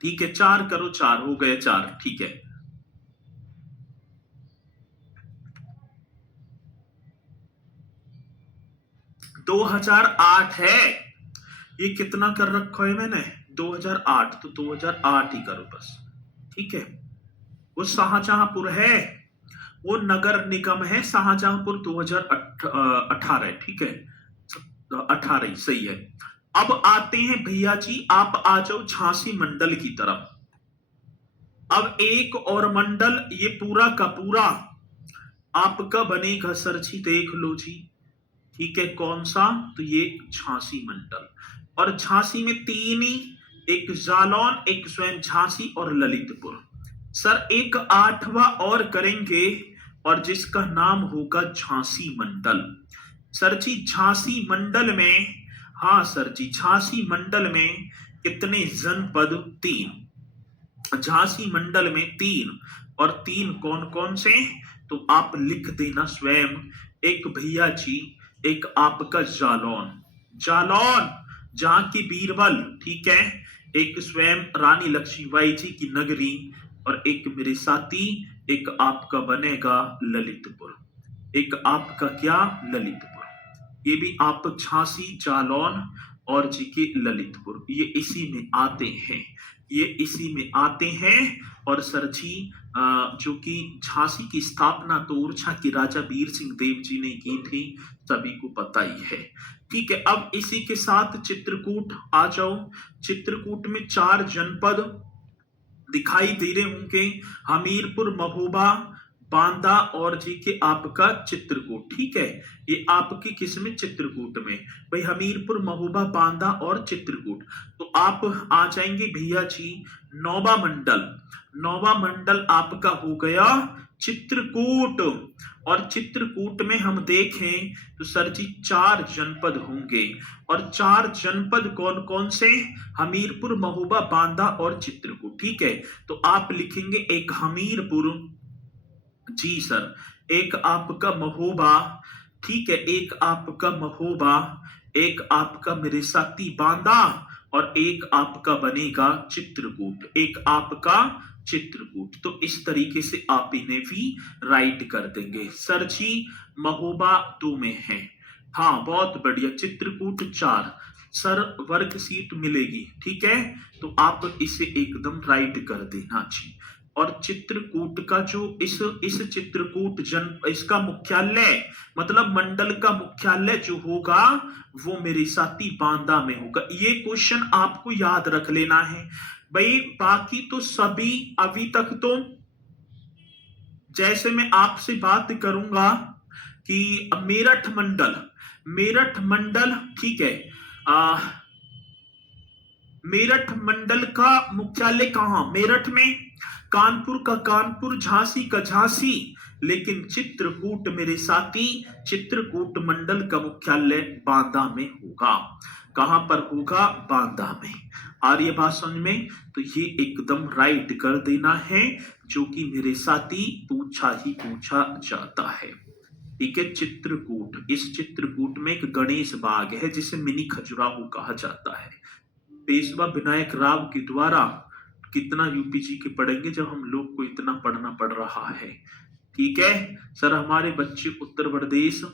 ठीक है, 4 करो, 4 हो गए, 4, ठीक है। दो 2008 है, ये कितना कर रखा है मैंने? 2008, तो 2008 ही करो बस, ठीक है। वो शाहजहांपुर है, वो नगर निगम है शाहजहांपुर, 2018, ठीक है, 18 ही सही है। अब आते हैं भैया जी, आप आ जाओ झांसी मंडल की तरफ। अब एक और मंडल, ये पूरा का पूरा आपका बनेगा सर जी, देख लो जी, ठीक है, कौन सा? तो ये झांसी मंडल। और झांसी में 3 ही, एक जालौन, एक स्वयं झांसी और ललितपुर। सर एक 8वां और करेंगे, और जिसका नाम होगा झांसी मंडल। सर जी झांसी मंडल में, हाँ सर जी, झांसी मंडल में कितने जनपद? 3, झांसी मंडल में 3, और 3 कौन कौन से? तो आप लिख देना स्वयं। एक भैया जी, एक आपका जालौन, जालौन जहां की बीरबल, ठीक है, एक स्वयं रानी लक्ष्मीबाई जी की नगरी, और एक मेरे साथी, एक आपका बनेगा ललितपुर, एक आपका क्या? ललितपुर। ये भी आप झांसी, जालौन और जी के ललितपुर, ये इसी में आते हैं, ये इसी में आते हैं। और सर जी जो कि झांसी की स्थापना तो ओरछा के राजा वीर सिंह देव जी ने की थी, सभी को पता ही है, ठीक है। अब इसी के साथ चित्रकूट आ जाओ। चित्रकूट में 4 जनपद दिखाई दे रहे होंगे, हमीरपुर, महोबा, बांदा और जी के आपका चित्रकूट, ठीक है। ये आपके किस में? चित्रकूट में। भाई हमीरपुर, महोबा, बांदा और चित्रकूट, तो आप आ जाएंगे भैया जी नौवा मंडल। नौवा मंडल आपका हो गया चित्रकूट। और चित्रकूट में हम देखें तो सर जी 4 जनपद होंगे, और 4 जनपद कौन कौन से? हमीरपुर, महोबा, बांदा और चित्रकूट, ठीक है। तो आप लिखेंगे एक हमीरपुर, जी सर, एक आपका महोबा, ठीक है, एक आपका महोबा, एक आपका मेरे साथी बांदा, और एक आपका बनेगा चित्रकूट, एक आपका चित्रकूट। तो इस तरीके से आप इन्हें भी राइट कर देंगे। सर जी महोबा 2 में है, हाँ बहुत बढ़िया। चित्रकूट 4, सर वर्कशीट मिलेगी, ठीक है, तो आप इसे एकदम राइट कर देना जी। और चित्रकूट का जो इस चित्रकूट जन इसका मुख्यालय मतलब मंडल का मुख्यालय जो होगा वो मेरे साथी बांदा में होगा। ये क्वेश्चन आपको याद रख लेना है भाई। बाकी तो सभी अभी तक तो जैसे मैं आपसे बात करूंगा कि मेरठ मंडल ठीक है। आ, मेरठ मंडल का मुख्यालय कहां? मेरठ में। कानपुर का कानपुर, झांसी का झांसी, लेकिन चित्रकूट मेरे साथी, चित्रकूट मंडल का मुख्यालय बांदा में होगा। कहां पर होगा? बांदा में। आ रही है बात समझ में? तो ये एकदम राइट कर देना है, जो कि मेरे साथी पूछा ही पूछा जाता है। ठीक है, चित्रकूट। इस चित्रकूट में एक गणेश बाग है जिसे मिनी खजुराहो कहा जाता है। पेशवा विनायक राव के द्वारा। कितना यूपीजी के पढ़ेंगे जब हम लोग को इतना पढ़ना पड़ रहा है। ठीक है सर, हमारे बच्चे उत्तर प्रदेश,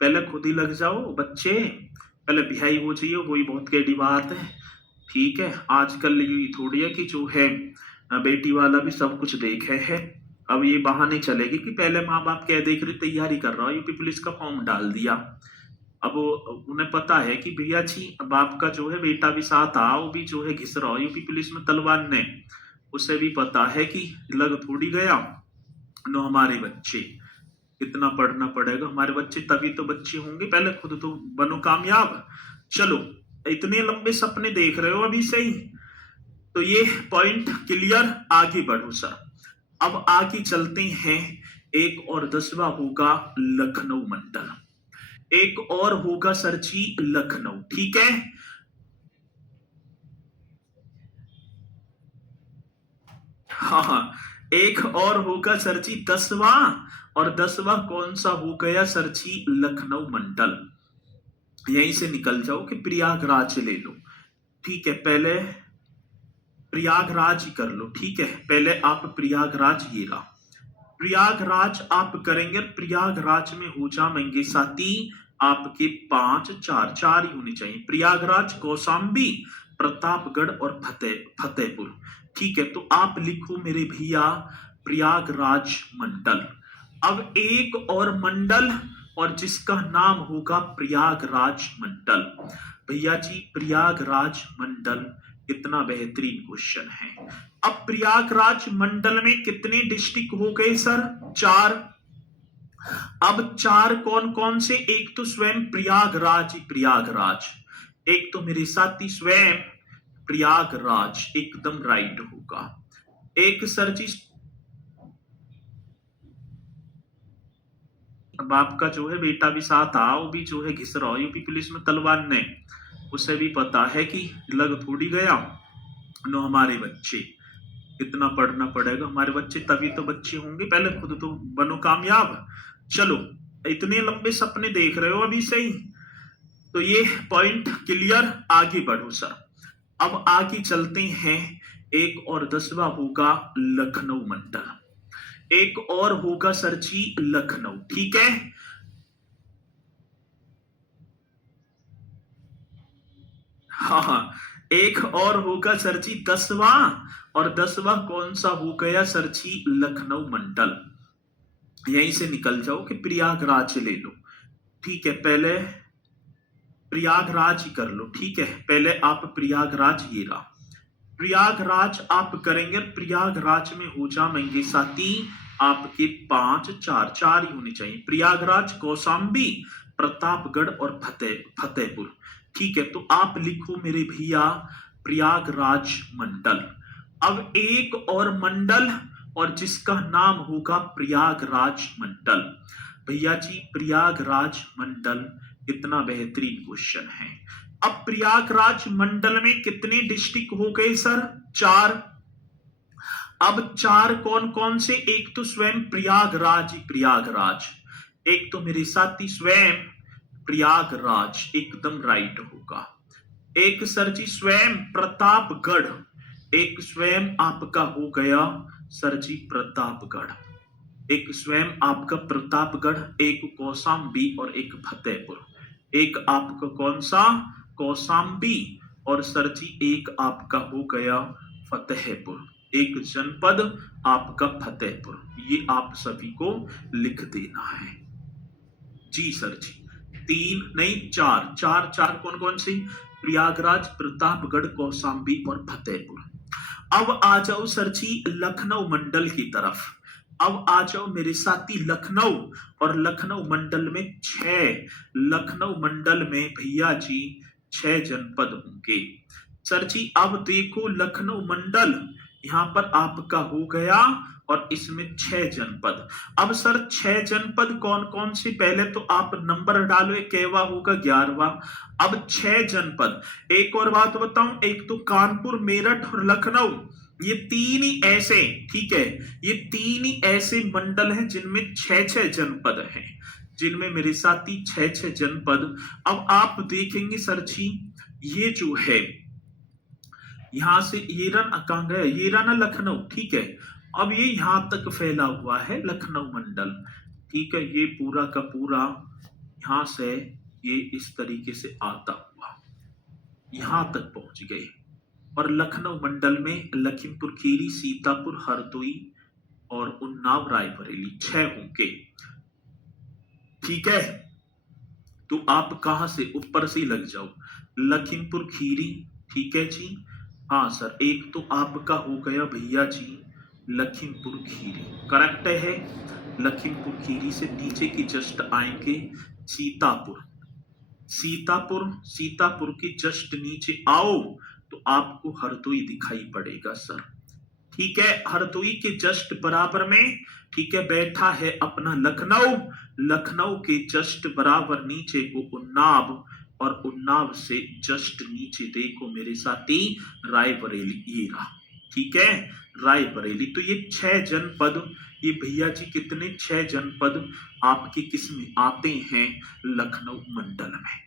पहले खुद ही लग जाओ बच्चे, पहले बिहाई हो जाइए, वही बहुत कैडी बात है। ठीक है, आजकल ये थोड़ी है कि जो है बेटी वाला भी सब कुछ देखे है। अब ये बहाने चलेगी कि पहले माँ बाप क्या देख रहे, तैयारी कर रहा, यूपी पुलिस का फॉर्म डाल दिया। अब उन्हें पता है कि भैया जी बाप का जो है बेटा भी साथ आ, वो भी जो है घिस रहा यूपी पुलिस में तलवार ने। उसे भी पता है कि लग थोड़ी गया नो हमारे बच्चे, कितना पढ़ना पड़ेगा हमारे बच्चे, तभी तो बच्चे होंगे। पहले खुद तो बनो कामयाब। चलो, इतने लंबे सपने देख रहे हो अभी से ही, तो ये पॉइंट क्लियर। आगे बढ़ो सर। अब आगे चलते हैं। एक और 10वां होगा लखनऊ मंडल। एक और होगा सर जी लखनऊ, ठीक है। हाँ, एक और होगा सर जी 10वां, और 10वां कौन सा हो गया सर जी? लखनऊ मंडल। यहीं से निकल जाओ कि प्रयागराज ले लो। ठीक है, पहले प्रयागराज कर लो। ठीक है, पहले आप प्रयागराज ये रहा। प्रयागराज आप करेंगे, प्रयागराज में हो जाएंगे साथी आपके 5 4 4 ही होने चाहिए। प्रयागराज, कौशाम्बी, प्रतापगढ़ और फतेहपुर। ठीक है, तो आप लिखो मेरे भैया प्रयागराज मंडल। अब एक और मंडल, और जिसका नाम होगा प्रयागराज मंडल। भैया जी प्रयागराज मंडल, कितना बेहतरीन क्वेश्चन है। अब प्रयागराज मंडल में कितने डिस्ट्रिक्ट हो गए सर? 4। अब 4 कौन कौन से? एक तो स्वयं प्रयागराज, प्रयागराज, एक तो मेरे साथी स्वयं प्रयागराज, एकदम राइट होगा। एक सर जी बाप का जो है बेटा भी साथ आ, वो भी जो है घिस रहा यूपी पुलिस में तलवार ने। उसे भी पता है कि लग थोड़ी गया नो हमारे बच्चे, कितना पढ़ना पड़ेगा हमारे बच्चे, तभी तो बच्चे होंगे। पहले खुद तो बनो कामयाब। चलो, इतने लंबे सपने देख रहे हो अभी से ही, तो ये पॉइंट क्लियर। आगे बढ़ो सर। अब आगे चलते हैं। एक और 10वां होगा लखनऊ मंडल। एक और होगा सर जी लखनऊ, ठीक है। हाँ, एक और होगा सर जी 10वां, और 10वां कौन सा हो गया सर जी? लखनऊ मंडल। यहीं से निकल जाओ कि प्रयागराज ले लो। ठीक है, पहले प्रयागराज ही कर लो। ठीक है, पहले आप प्रयागराज ये रहा। प्रयागराज आप करेंगे, प्रयागराज में हो जाएंगे साथी आपके 5 4 4 ही होने चाहिए। प्रयागराज, कौशाम्बी, प्रतापगढ़ और फतेहपुर। ठीक है, तो आप लिखो मेरे भैया प्रयागराज मंडल। अब एक और मंडल, और जिसका नाम होगा प्रयागराज मंडल। भैया जी प्रयागराज मंडल, कितना बेहतरीन क्वेश्चन है। अब प्रयागराज मंडल में कितने डिस्ट्रिक्ट हो गए सर? 4। अब 4 कौन कौन से? एक तो स्वयं प्रयागराज, प्रयागराज, एक तो मेरे साथी स्वयं प्रयागराज, एकदम राइट होगा। एक सर जी स्वयं प्रतापगढ़, एक स्वयं आपका हो गया सर जी प्रतापगढ़, एक स्वयं आपका प्रतापगढ़, एक कौशाम्बी और एक फतेहपुर। एक आपका कौन सा? कौशाम्बी, और सर जी एक आपका हो गया फतेहपुर, एक जनपद आपका फतेहपुर। ये आप सभी को लिख देना है। जी सर जी, तीन नहीं चार, चार चार कौन कौन सी? प्रयागराज, प्रतापगढ़, कौशाम्बी और फतेहपुर। अब आ जाओ सर जी लखनऊ मंडल की तरफ। अब आ जाओ मेरे साथी लखनऊ, और लखनऊ मंडल में लखनऊ मंडल में भैया जी 6 जनपद होंगे। सर जी अब देखो लखनऊ मंडल यहां पर आपका हो गया, और इसमें 6 जनपद। अब सर 6 जनपद कौन कौन से? पहले तो आप नंबर डालो, केवा होगा 11वां। अब 6 जनपद, एक और बात बताऊं, एक तो कानपुर, मेरठ और लखनऊ, ये तीन ही ऐसे, ठीक है, ये तीन ही ऐसे मंडल हैं जिनमें 6-6 जनपद हैं, जिनमें मेरे साथी 6-6 जनपद। अब आप देखेंगे सर जी ये जो है यहां से ये रन कहां गया, ये रन लखनऊ, ठीक है। अब ये यहां तक फैला हुआ है लखनऊ मंडल, ठीक है, ये पूरा का पूरा यहां से ये इस तरीके से आता हुआ यहां तक पहुंच गए। और लखनऊ मंडल में लखीमपुर खीरी, सीतापुर, हरदोई और उन्नाव, रायबरेली 6 होंगे, ठीक है। तो आप कहां से? ऊपर से लग जाओ, लखीमपुर खीरी, ठीक है जी। हाँ सर, एक तो आपका हो गया भैया जी लखीमपुर खीरी, करेक्ट है। लखीमपुर खीरी से नीचे की जस्ट आएंगे सीतापुर, सीतापुर के जस्ट नीचे आओ तो आपको हरदोई दिखाई पड़ेगा सर, ठीक है। हरदोई के जस्ट बराबर में, ठीक है, बैठा है अपना लखनऊ, लखनऊ के जस्ट बराबर नीचे को उन्नाव, और उन्नाव से जस्ट नीचे देखो मेरे साथी रायबरेली, ये रहा, ठीक है, रायबरेली। तो ये 6 जनपद, ये भैया जी कितने? 6 जनपद आपके किस में आते हैं? लखनऊ मंडल में,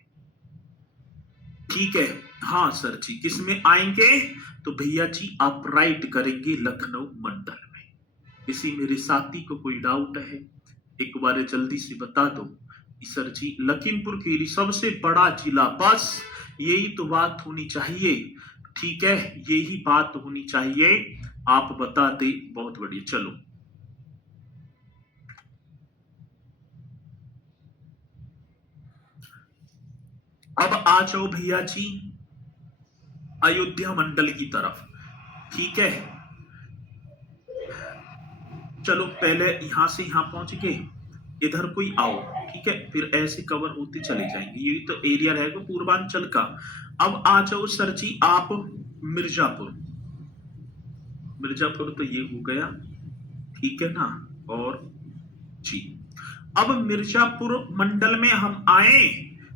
ठीक है। हाँ सर जी, किस में आएंगे? तो भैया जी आप राइट करेंगे लखनऊ मंडल में। किसी मेरे साथी को कोई डाउट है? एक बार जल्दी से बता दो। सर जी लखीमपुर खीरी सबसे बड़ा जिला, बस यही तो बात होनी चाहिए, ठीक है, यही बात होनी चाहिए, आप बता दे, बहुत बढ़िया। चलो अब आ जाओ भैया जी अयोध्या मंडल की तरफ, ठीक है। चलो पहले यहां से यहां पहुंच गए, इधर कोई आओ, ठीक है, फिर ऐसे कवर होते चले जाएंगे, ये तो एरिया रहेगा पूर्वांचल का। अब आ जाओ सर जी आप मिर्जापुर, मिर्जापुर तो ये हो गया, ठीक है ना। और जी अब मिर्जापुर मंडल में हम आए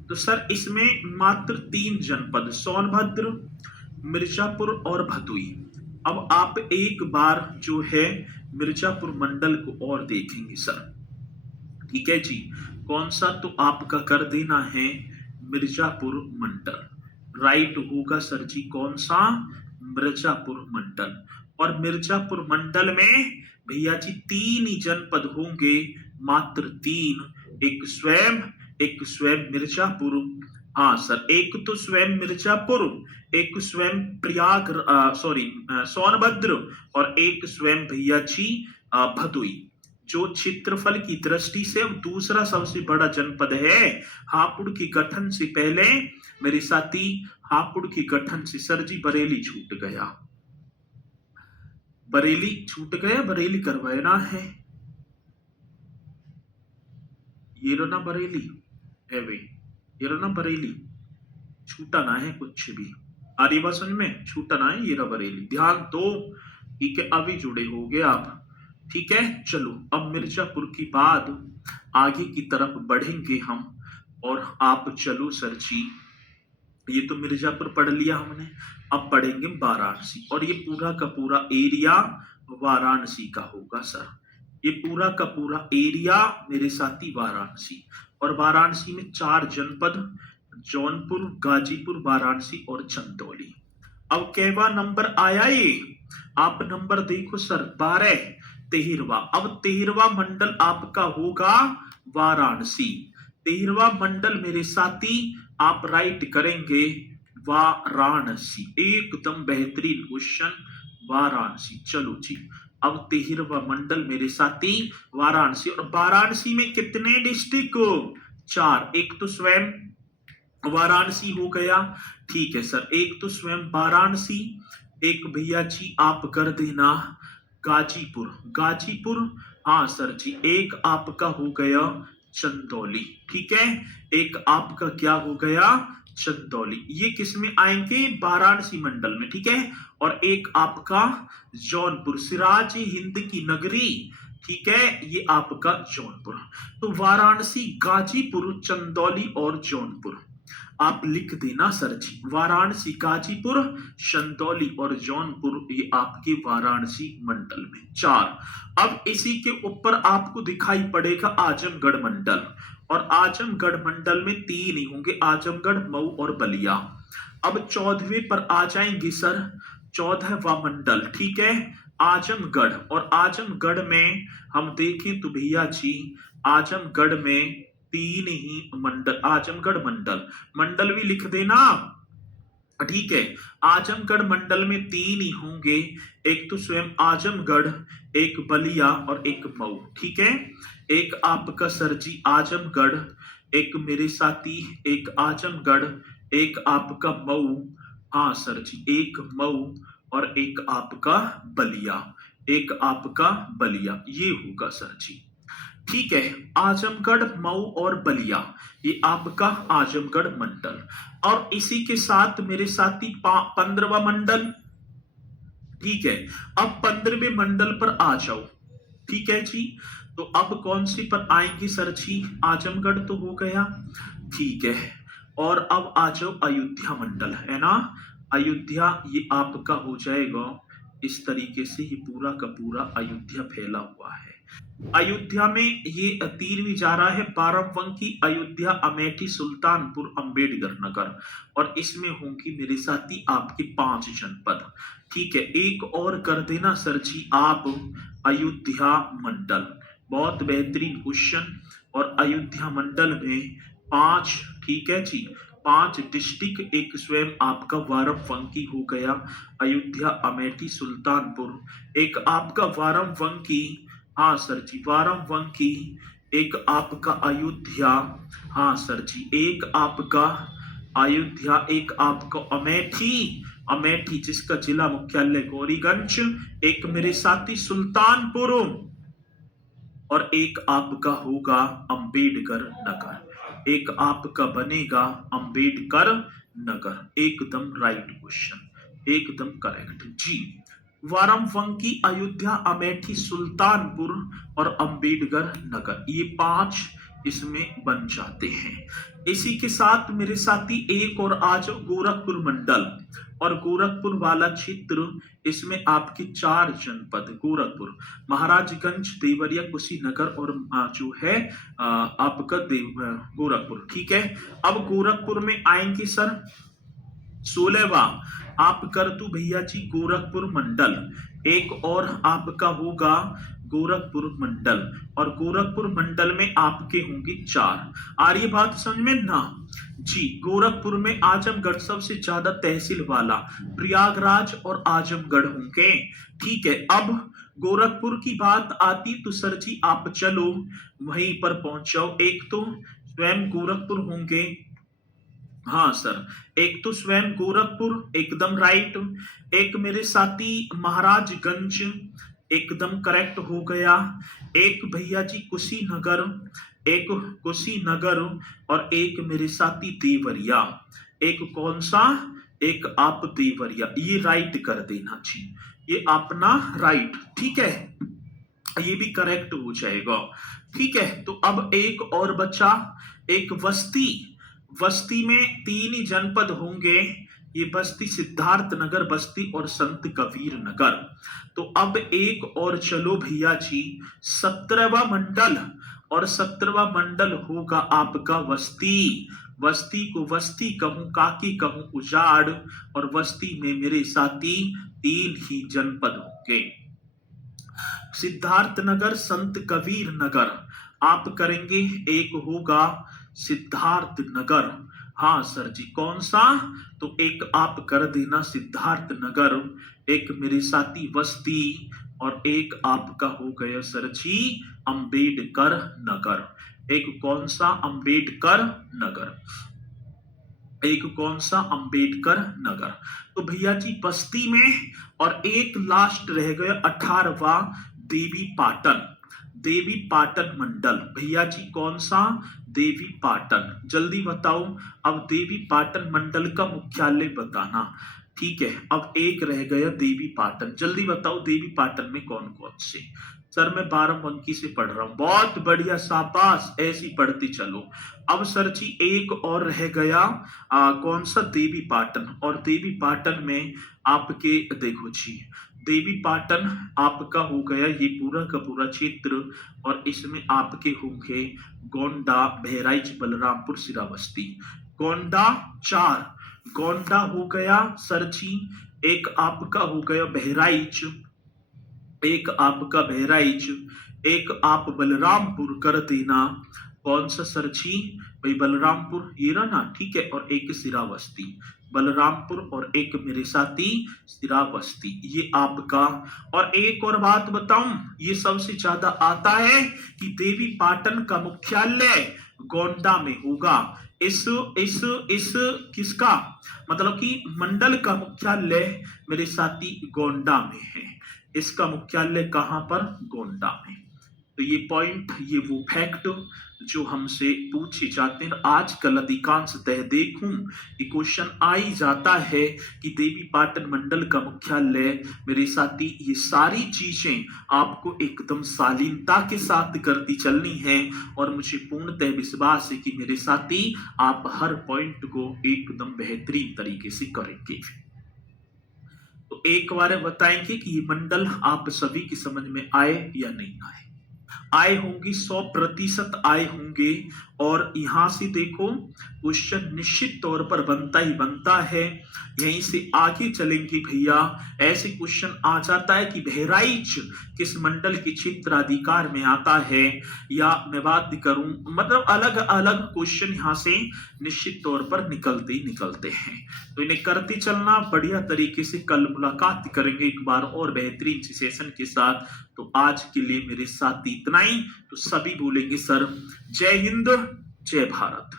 तो सर इसमें मात्र 3 जनपद, सोनभद्र, मिर्जापुर और भदोई। अब आप एक बार जो है मिर्जापुर मंडल को और देखेंगे सर, ठीक है जी। कौन सा? तो आपका कर देना है मिर्जापुर मंडल, राइट होगा सर जी, कौन सा? मिर्जापुर मंडल। और मिर्जापुर मंडल में भैया जी 3 ही जनपद होंगे, मात्र 3, एक स्वयं मिर्जापुर, हाँ सर, एक तो स्वयं मिर्जापुर, एक स्वयं सोनभद्र, और एक स्वयं भैया जी भदोई। जो क्षेत्रफल की दृष्टि से दूसरा सबसे बड़ा जनपद है। हापुड़ के गठन से पहले मेरे साथी, हापुड़ के गठन से सर जी बरेली छूट गया, बरेली छूट गया, बरेली करवाना है, ये रो ना बरेली है वे, ये रो ना बरेली, छूटा ना है कुछ भी, आरी बात समझ में, छूटा ना है, ये रहा बरेली, ध्यान दो, ठीक है। अभी जुड़े हो गए आप, ठीक है। चलो अब मिर्जापुर की बाद आगे की तरफ बढ़ेंगे हम, और आप चलो सर जी, ये तो मिर्जापुर पढ़ लिया हमने, अब पढ़ेंगे वाराणसी, और ये पूरा का पूरा एरिया वाराणसी का होगा सर, ये पूरा का पूरा एरिया मेरे साथी वाराणसी। और वाराणसी में 4 जनपद, जौनपुर, गाजीपुर, वाराणसी और चंदौली। अब केवा नंबर आया ये, आप नंबर देखो सर 12, 13वां। अब 13वां मंडल आपका होगा वाराणसी, 13वां मंडल मेरे साथी आप राइट करेंगे वाराणसी। एकदम बेहतरीन क्वेश्चन, वाराणसी। चलो जी, अब 13वां मंडल मेरे साथी वाराणसी। और वाराणसी में कितने डिस्ट्रिक्ट? 4। एक तो स्वयं वाराणसी हो गया, ठीक है सर। एक तो स्वयं वाराणसी, एक भैया जी आप कर देना गाजीपुर। गाजीपुर, हाँ सर जी। एक आपका हो गया चंदौली, ठीक है। एक आपका क्या हो गया? चंदौली। ये किस में आएंगे? वाराणसी मंडल में, ठीक है। और एक आपका जौनपुर, सिराज हिंद की नगरी, ठीक है, ये आपका जौनपुर। तो वाराणसी, गाजीपुर, चंदौली और जौनपुर आप लिख देना सर जी। वाराणसी, गाजीपुर, चंदौली और जौनपुर, ये आपके वाराणसी मंडल में 4। अब इसी के ऊपर आपको दिखाई पड़ेगा आजमगढ़ मंडल। और आजमगढ़ मंडल में 3 ही होंगे, आजमगढ़, मऊ और बलिया। अब 14वें पर आ जाएंगे सर, 14वां मंडल, ठीक है, आजमगढ़। और आजमगढ़ में हम देखें तो भैया जी, आजमगढ़ में 3 ही मंडल, आजमगढ़ मंडल। मंडल भी लिख देना, ठीक है। आजमगढ़ मंडल में 3 ही होंगे, एक तो स्वयं आजमगढ़, एक बलिया और एक मऊ, ठीक है। एक आपका सर जी आजमगढ़, एक मेरे साथी, एक आजमगढ़, एक आपका मऊ, हाँ सर जी, एक मऊ और एक आपका बलिया, एक आपका बलिया, ये होगा सर जी, ठीक है। आजमगढ़, मऊ और बलिया, ये आपका आजमगढ़ मंडल। और इसी के साथ मेरे साथी 15वां मंडल, ठीक है। अब 15वें मंडल पर आ जाओ, ठीक है जी। तो अब कौन सी पर आएंगे सर जी? आजमगढ़ तो हो गया, ठीक है। और अब आ जाओ अयोध्या मंडल, है ना। अयोध्या ये आपका हो जाएगा इस तरीके से, ये पूरा का पूरा अयोध्या फैला हुआ है। अयोध्या में ये तीर भी जा रहा है, बाराबंकी, अयोध्या, अमेठी, सुल्तानपुर, अंबेडकर नगर। और इसमें होंगी मेरे साथी आपके 5 जनपद, ठीक है। एक और कर देना सर जी आप, अयोध्या मंडल। बहुत बेहतरीन क्वेश्चन। और अयोध्या मंडल में 5, ठीक है जी, 5 डिस्ट्रिक्ट, एक स्वयं आपका बाराबंकी हो गया, अयोध्या, अमेठी, सुल्तानपुर, एक आपका बाराबंकी, हाँ सर जी, बाराबंकी, एक आपका अयोध्या, हाँ सर जी, एक आपका अयोध्या, एक आपका अमेठी, अमेठी जिसका जिला मुख्यालय गौरीगंज, एक मेरे साथी सुल्तानपुर, और एक आपका होगा अंबेडकर नगर, एक आपका बनेगा अंबेडकर नगर। एकदम राइट क्वेश्चन, एकदम करेक्ट जी। वाराणसी, अयोध्या, अमेठी, सुल्तानपुर और अंबेडकर नगर, ये 5 इसमें बन जाते हैं। इसी के साथ मेरे साथी एक और आज गोरखपुर मंडल। और गोरखपुर वाला क्षेत्र, इसमें आपके 4 जनपद, गोरखपुर, महाराजगंज, देवरिया, कुशीनगर और जो है आपका गोरखपुर, ठीक है। अब गोरखपुर में आएंगे सर 16वां, आप कर दू भैया जी गोरखपुर मंडल। एक और आपका होगा गोरखपुर मंडल। और गोरखपुर मंडल में आपके होंगे 4। आ रही बात समझ में ना जी। गोरखपुर में आजमगढ़ सबसे ज्यादा तहसील वाला, प्रयागराज और आजमगढ़ होंगे, ठीक है। अब गोरखपुर की बात आती तो सर जी आप चलो वहीं पर पहुंच जाओ। एक तो स्वयं गोरखपुर होंगे, हाँ सर, एक तो स्वयं गोरखपुर, एकदम राइट। एक मेरे साथी महाराजगंज, एकदम करेक्ट हो गया। एक भैया जी कुशीनगर, एक कुशीनगर, और एक मेरे साथी देवरिया। एक कौन सा? एक आप देवरिया, ये राइट कर देना जी, ये अपना राइट, ठीक है, ये भी करेक्ट हो जाएगा, ठीक है। तो अब एक और बचा, एक बस्ती। बस्ती में 3 ही जनपद होंगे, ये बस्ती, सिद्धार्थ नगर, बस्ती और संत कबीर नगर। तो अब एक और चलो भैया जी 17वां मंडल। और 17वां मंडल होगा आपका बस्ती। बस्ती को बस्ती कहूं, काकी कहूं, उजाड़, और बस्ती में मेरे साथी 3 ही जनपद होंगे, सिद्धार्थ नगर, संत कबीर नगर। आप करेंगे, एक होगा सिद्धार्थ नगर, हाँ सर जी, कौन सा? तो एक आप कर देना सिद्धार्थ नगर, एक मेरे साथी बस्ती, और एक आपका हो गया सर जी अंबेडकर नगर। एक कौन सा? अंबेडकर नगर। एक कौन सा? अंबेडकर नगर। तो भैया जी बस्ती में, और एक लास्ट रह गया 18वां, देवी पाटन। देवी पाटन मंडल भैया जी कौन सा? देवी पाटन। जल्दी बताओ। अब देवी पाटन मंडल का मुख्यालय बताना। ठीक है, अब एक रह गया देवी पाटन। जल्दी बताओ देवी पाटन में कौन कौन से? सर मैं 12 से पढ़ रहा हूं। बहुत बढ़िया, शाबाश, ऐसी पढ़ते चलो। अब सर जी एक और रह गया, कौन सा? देवी पाटन। और देवी पाटन में आपके देखो जी, देवी पाटन आपका हो गया ये पूरा का पूरा क्षेत्र, और इसमें आपके होंगे गोंडा, बहराइच, बलरामपुर, श्रावस्ती। गोंडा 4, गोंडा हो गया सर जी। एक आपका हो गया बहराइच, एक आपका बहराइच, एक आप बलरामपुर कर देना। कौन सा सर जी? भाई बलरामपुर ये रहा ना, ठीक है। और एक श्रावस्ती, बलरामपुर, और एक मेरे साथी श्रावस्ती, ये आपका। और एक और बात बताऊं, ये सबसे ज्यादा आता है कि देवी पाटन का मुख्यालय गोंडा में होगा। इस किसका, मतलब कि मंडल का मुख्यालय मेरे साथी गोंडा में है। इसका मुख्यालय कहां पर? गोंडा में। तो ये पॉइंट, ये वो फैक्ट जो हमसे पूछे जाते हैं। आजकल अधिकांशतः देखूं कि क्वेश्चन आ ही जाता है कि देवी पाटन मंडल का मुख्यालय मेरे साथी। ये सारी चीजें आपको एकदम शालीनता के साथ करती चलनी है, और मुझे पूर्णतः विश्वास है कि मेरे साथी आप हर पॉइंट को एकदम बेहतरीन तरीके से करेंगे। तो एक बार बताएंगे कि ये मंडल आप सभी की समझ में आए या नहीं आए? आए होंगे, 100% आए होंगे। और यहां से देखो क्वेश्चन निश्चित तौर पर बनता ही बनता है। यहीं से आगे चलेंगे भैया। ऐसे क्वेश्चन आ जाता है कि बहराइच किस मंडल के क्षेत्राधिकार में आता है, या मैं बात करूं, मतलब अलग अलग क्वेश्चन यहां से निश्चित तौर पर निकलते ही निकलते हैं। तो इन्हें करते चलना बढ़िया तरीके से। कल मुलाकात करेंगे एक बार और बेहतरीन सेशन के साथ। तो आज के लिए मेरे साथ इतना ही। तो सभी बोलेंगे सर जय हिंद, जय भारत।